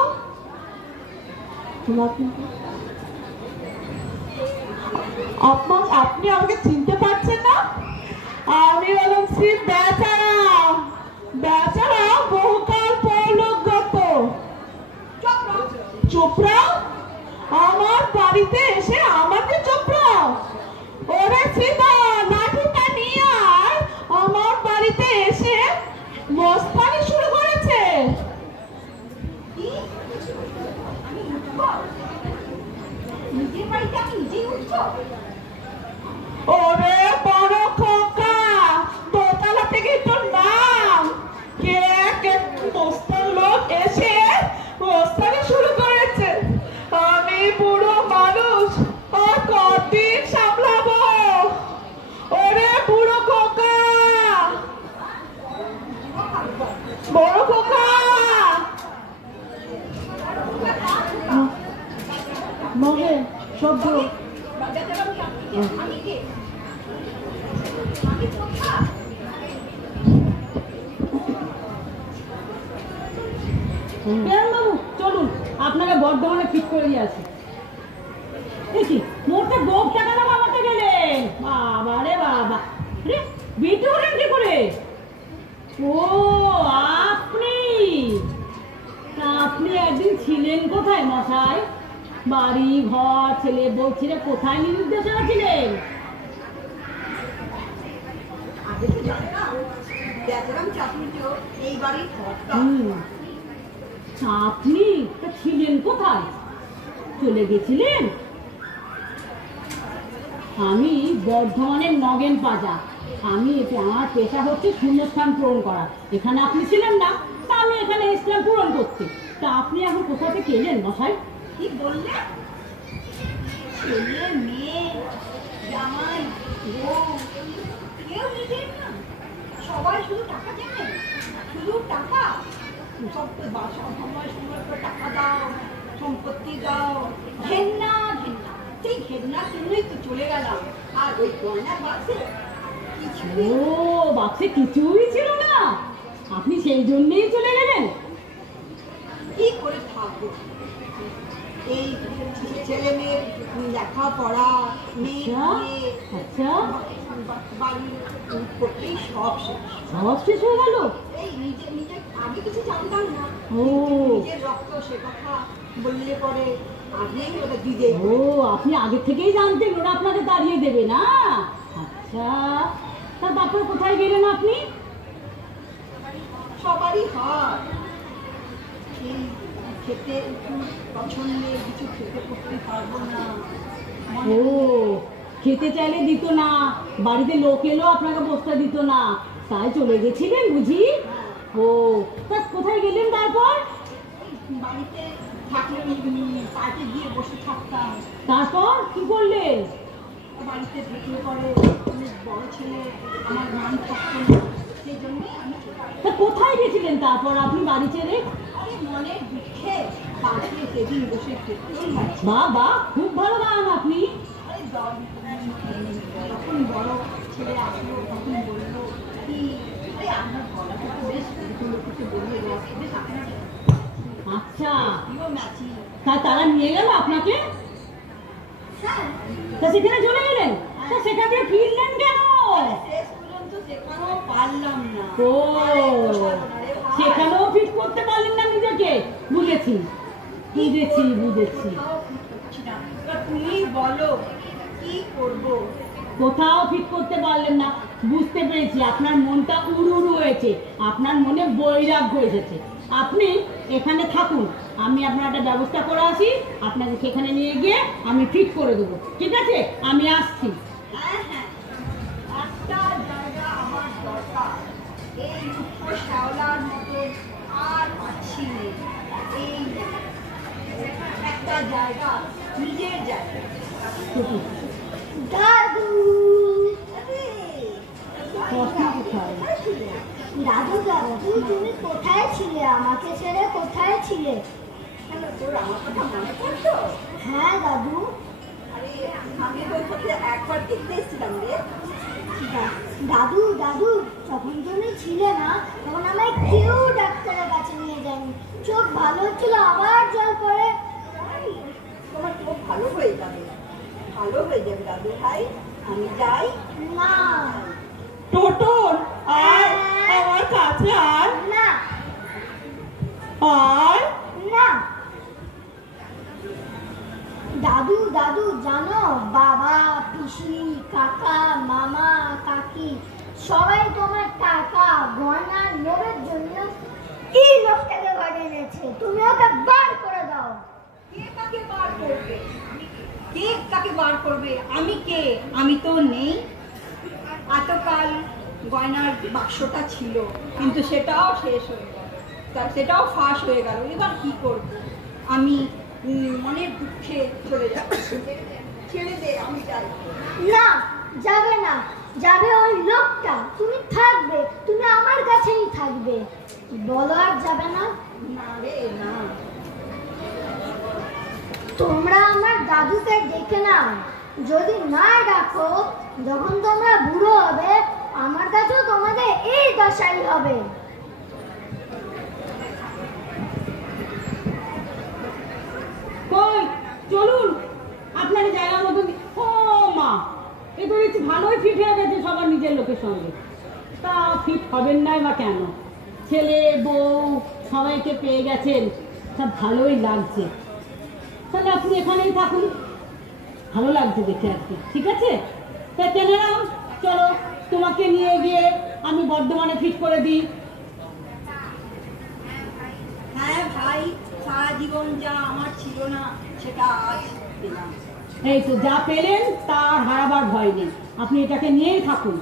আপনি আমাকে চিনতে পারছেন না? আমি হলাম শ্রী বেচারা। বেচারা বহুকাল পরলোকগত। চোপড়া আমার বাড়িতে এসে আমাকে চোপড়া? ওরে শ্রীধর, লাঠিটা নিয়ে আর আমার বাড়িতে এসে মস্তানি শুরু করেছে। ওরে বড় খোকা, দোতলা থেকে তোর নাম। কে এক মস্তান লোক এসে মস্তানি শুরু করেছে। আমি বুড়ো মানুষ, আর কতদিন সামলাবো? ওরে বুড়ো খোকা, বড় খোকা। মগে শব্দ বাবু চলুন, আপনাকে বর্ধমানে ফিট করে দিয়ে আসি। দেখি মোটে গোপ টাকা দেবো আমাকে গেলেন। বাবা রে বাবা, রে বিটু হলেন কি করে? ও আপনি আপনি একদিন ছিলেন কোথায় মশাই? বাড়ি ঘর ছেলে বউ ছেলে কোথায় নির্দেশনা ছিলেন? আপনি ছিলেন কোথায়? চলে গেছিলেন? আমি বর্ধমানের নগেন পাজা। আমার পেশা হচ্ছে শূন্যস্থান পূরণ করা। এখানে আপনি ছিলেন না, তা আমি এখানে এসেছিলাম পূরণ করতে। তা আপনি এখন কোথা থেকে এলেন মশাই? কি বললে? ছেলে মেয়ে জামাই বউ কেউ নিজের না, সবাই শুধু টাকা জানে, শুধু টাকা। সব সময় সময় করে টাকা দাও, সম্পত্তি দাও, ঘেন্না ঘেন্না। সেই ঘেন্নার জন্যই তো চলে গেলাম। আর ওই গয়নার বাক্সে ও বাক্সে কিছুই ছিল না, আপনি সেই জন্যই চলে গেলেন? কি করে থাকবো? এই ছেলে মেয়ের লেখাপড়া, আচ্ছা বাড়ির করতেই সব শেষ। সব শেষ হয়ে গেল? এই নিজে নিজে আগে কিছু জানতাম না, ও নিজের রক্ত সে কথা বললে পরে আগেই ওটা দিদে। ও আপনি আগে থেকেই জানতেন ওরা আপনাকে তাড়িয়ে দেবে না? আচ্ছা তারপর কোথায় গেলেন আপনি? সবারই হয়, এই খেতে একটু পছন্দের কিছু খেতে করতে পারবো না। ও খেতে চাইলে দিত না, বাড়িতে লোক এলো আপনাকে বসতে দিত না, তাই চলে গেছিলেন বুঝি? ও তা কোথায় গেলেন তারপর? বাড়িতে থাকলে পার্কে গিয়ে বসে থাকতাম। তারপর কি করলেন? বাড়িতে ঢুকলে পরে বড় ছেলে আমার মান থাকতো না, সেই জন্যই আমি তা কোথায় গেছিলেন তারপর আপনি বাড়ি ছেড়ে? আরে মনের দুঃখে পার্কে সেদিন বসে খেতেই লাগছে। বাহ বাহ, খুব ভালো গান আপনি। আরে যখন বড় ছেলে আসলো তখন বললো কি আরে আপনার গলাটা তো বেশ কিছু বললে বেশ আপনার আচ্ছা ম্যাচি। তা তারা নিয়ে গেল আপনাকে? হ্যাঁ, তা সেখানে চলে গেলেন? তা সেখান থেকে ফিরলেন কেন? শেষ পর্যন্ত সেখানেও পারলাম না। ও সেখানেও ফিট করতে পারলেন না নিজেকে? বুঝেছি বুঝেছি বুঝেছি। এবার তুমি বলো কি করবো? কোথাও ফিট করতে পারলেন না, বুঝতে পেরেছি। আপনার মনটা উড়ু হয়েছে, আপনার মনে বৈরাগ্য এসেছে। আপনি এখানে থাকুন, আমি আপনার একটা ব্যবস্থা করে আসি, আপনাকে সেখানে নিয়ে গিয়ে আমি ফিট করে দেবো, ঠিক আছে? আমি আসছি। হ্যাঁ হ্যাঁ, একটা জায়গা আমার দরকার। এই দুঃখ শ্যাওলার মতো আর পাচ্ছি না। এই একটা জায়গা, নিজের জায়গা। দাদু, দাদু দাদু তুমি কোথায় ছিলে? আমাকে ছেড়ে কোথায় ছিলে? তোর আমার কথা মনে পড়তো? হ্যাঁ দাদু, আরে আমি তোর সাথে একবার দেখতে এসেছিলাম রে। দাদু দাদু যখন তুমি ছিলে না তখন আমায় কেউ ডাক্তারের কাছে নিয়ে যায়নি। চোখ ভালো হচ্ছিল, আবার জল পড়ে। তোমার চোখ ভালো হয়ে যাবে, ভালো হয়ে যাবে দাদু ভাই। আমি যাই না। টোটন আর আমার কাছে আর না আর না দাদু দাদু জানো, বাবা পিসি কাকা মামা কাকি সবাই তোমার টাকা গয়না লোভের জন্য এই লোকটাকে ঘরে এনেছে। তুমি ওকে বার করে দাও। কে কাকে বার করবে? কে কাকে বার করবে? আমি কে? আমি তো নেই। এতকাল গয়নার বাক্সটা ছিল, কিন্তু সেটাও শেষ হয়ে গেল, সেটাও ফাঁস হয়ে গেল। এবার কি করব? আমি মনের দুঃখে চলে যাব। ছেড়ে দে, আমি যাই। না যাবে না, যাবে ওই লোকটা। তুমি থাকবে, তুমি আমার কাছেই থাকবে। বলো আর যাবে না? না রে না, তোমরা আমার দাদুকে ডেকে নাও। যদি না ডাকো, যখন তোমরা বুড়ো হবে আমার কাছেও তোমাদের এই দশাই হবে। কই চলুন, আপনার জায়গা মতো। ও মা, এ তো দেখছি ভালোই ফিট হয়ে গেছে সবার নিজের লোকের সঙ্গে। তা ফিট হবেন নাই বা কেন? ছেলে বউ সবাইকে পেয়ে গেছেন, সব ভালোই লাগছে। তাহলে আপনি এখানেই থাকুন, ভালো লাগছে দেখে আর কি। ঠিক আছে, তা কেনারাম চলো, তোমাকে নিয়ে গিয়ে আমি বর্ধমানে ফিট করে দিই। হ্যাঁ ভাই, সারা জীবন যা আমার ছিল না সেটা আজ পেলাম। এই তো যা পেলেন তার হারাবার ভয় নেই, আপনি এটাকে নিয়েই থাকুন।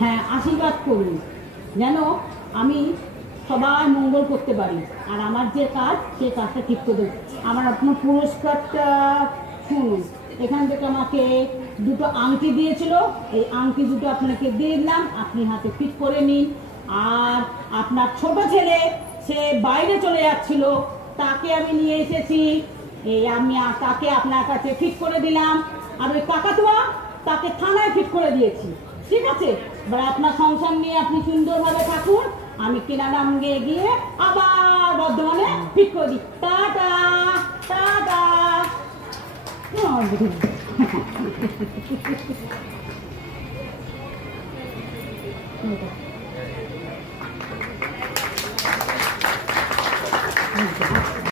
হ্যাঁ, আশীর্বাদ করুন যেন আমি সবাই মঙ্গল করতে পারি, আর আমার যে কাজ সেই কাজটা ঠিক করে দেবো। আমার আপনার পুরস্কারটা শুনুন, এখান থেকে আমাকে দুটো আংটি দিয়েছিল, এই আংটি দুটো আপনাকে দিয়ে দিলাম, আপনি হাতে ফিট করে নিন। আর আপনার ছোট ছেলে, সে বাইরে চলে যাচ্ছিল, তাকে আমি নিয়ে এসেছি, এই আমি তাকে আপনার কাছে ফিট করে দিলাম। আর ওই কাকাতুয়া, তাকে থানায় ফিট করে দিয়েছি। ঠিক আছে, এবার আপনার সংসার নিয়ে আপনি সুন্দরভাবে থাকুন, আমি কেনারাম গিয়ে গিয়ে আবার বর্ধমানে ঠিক করে দিই। Tata tata.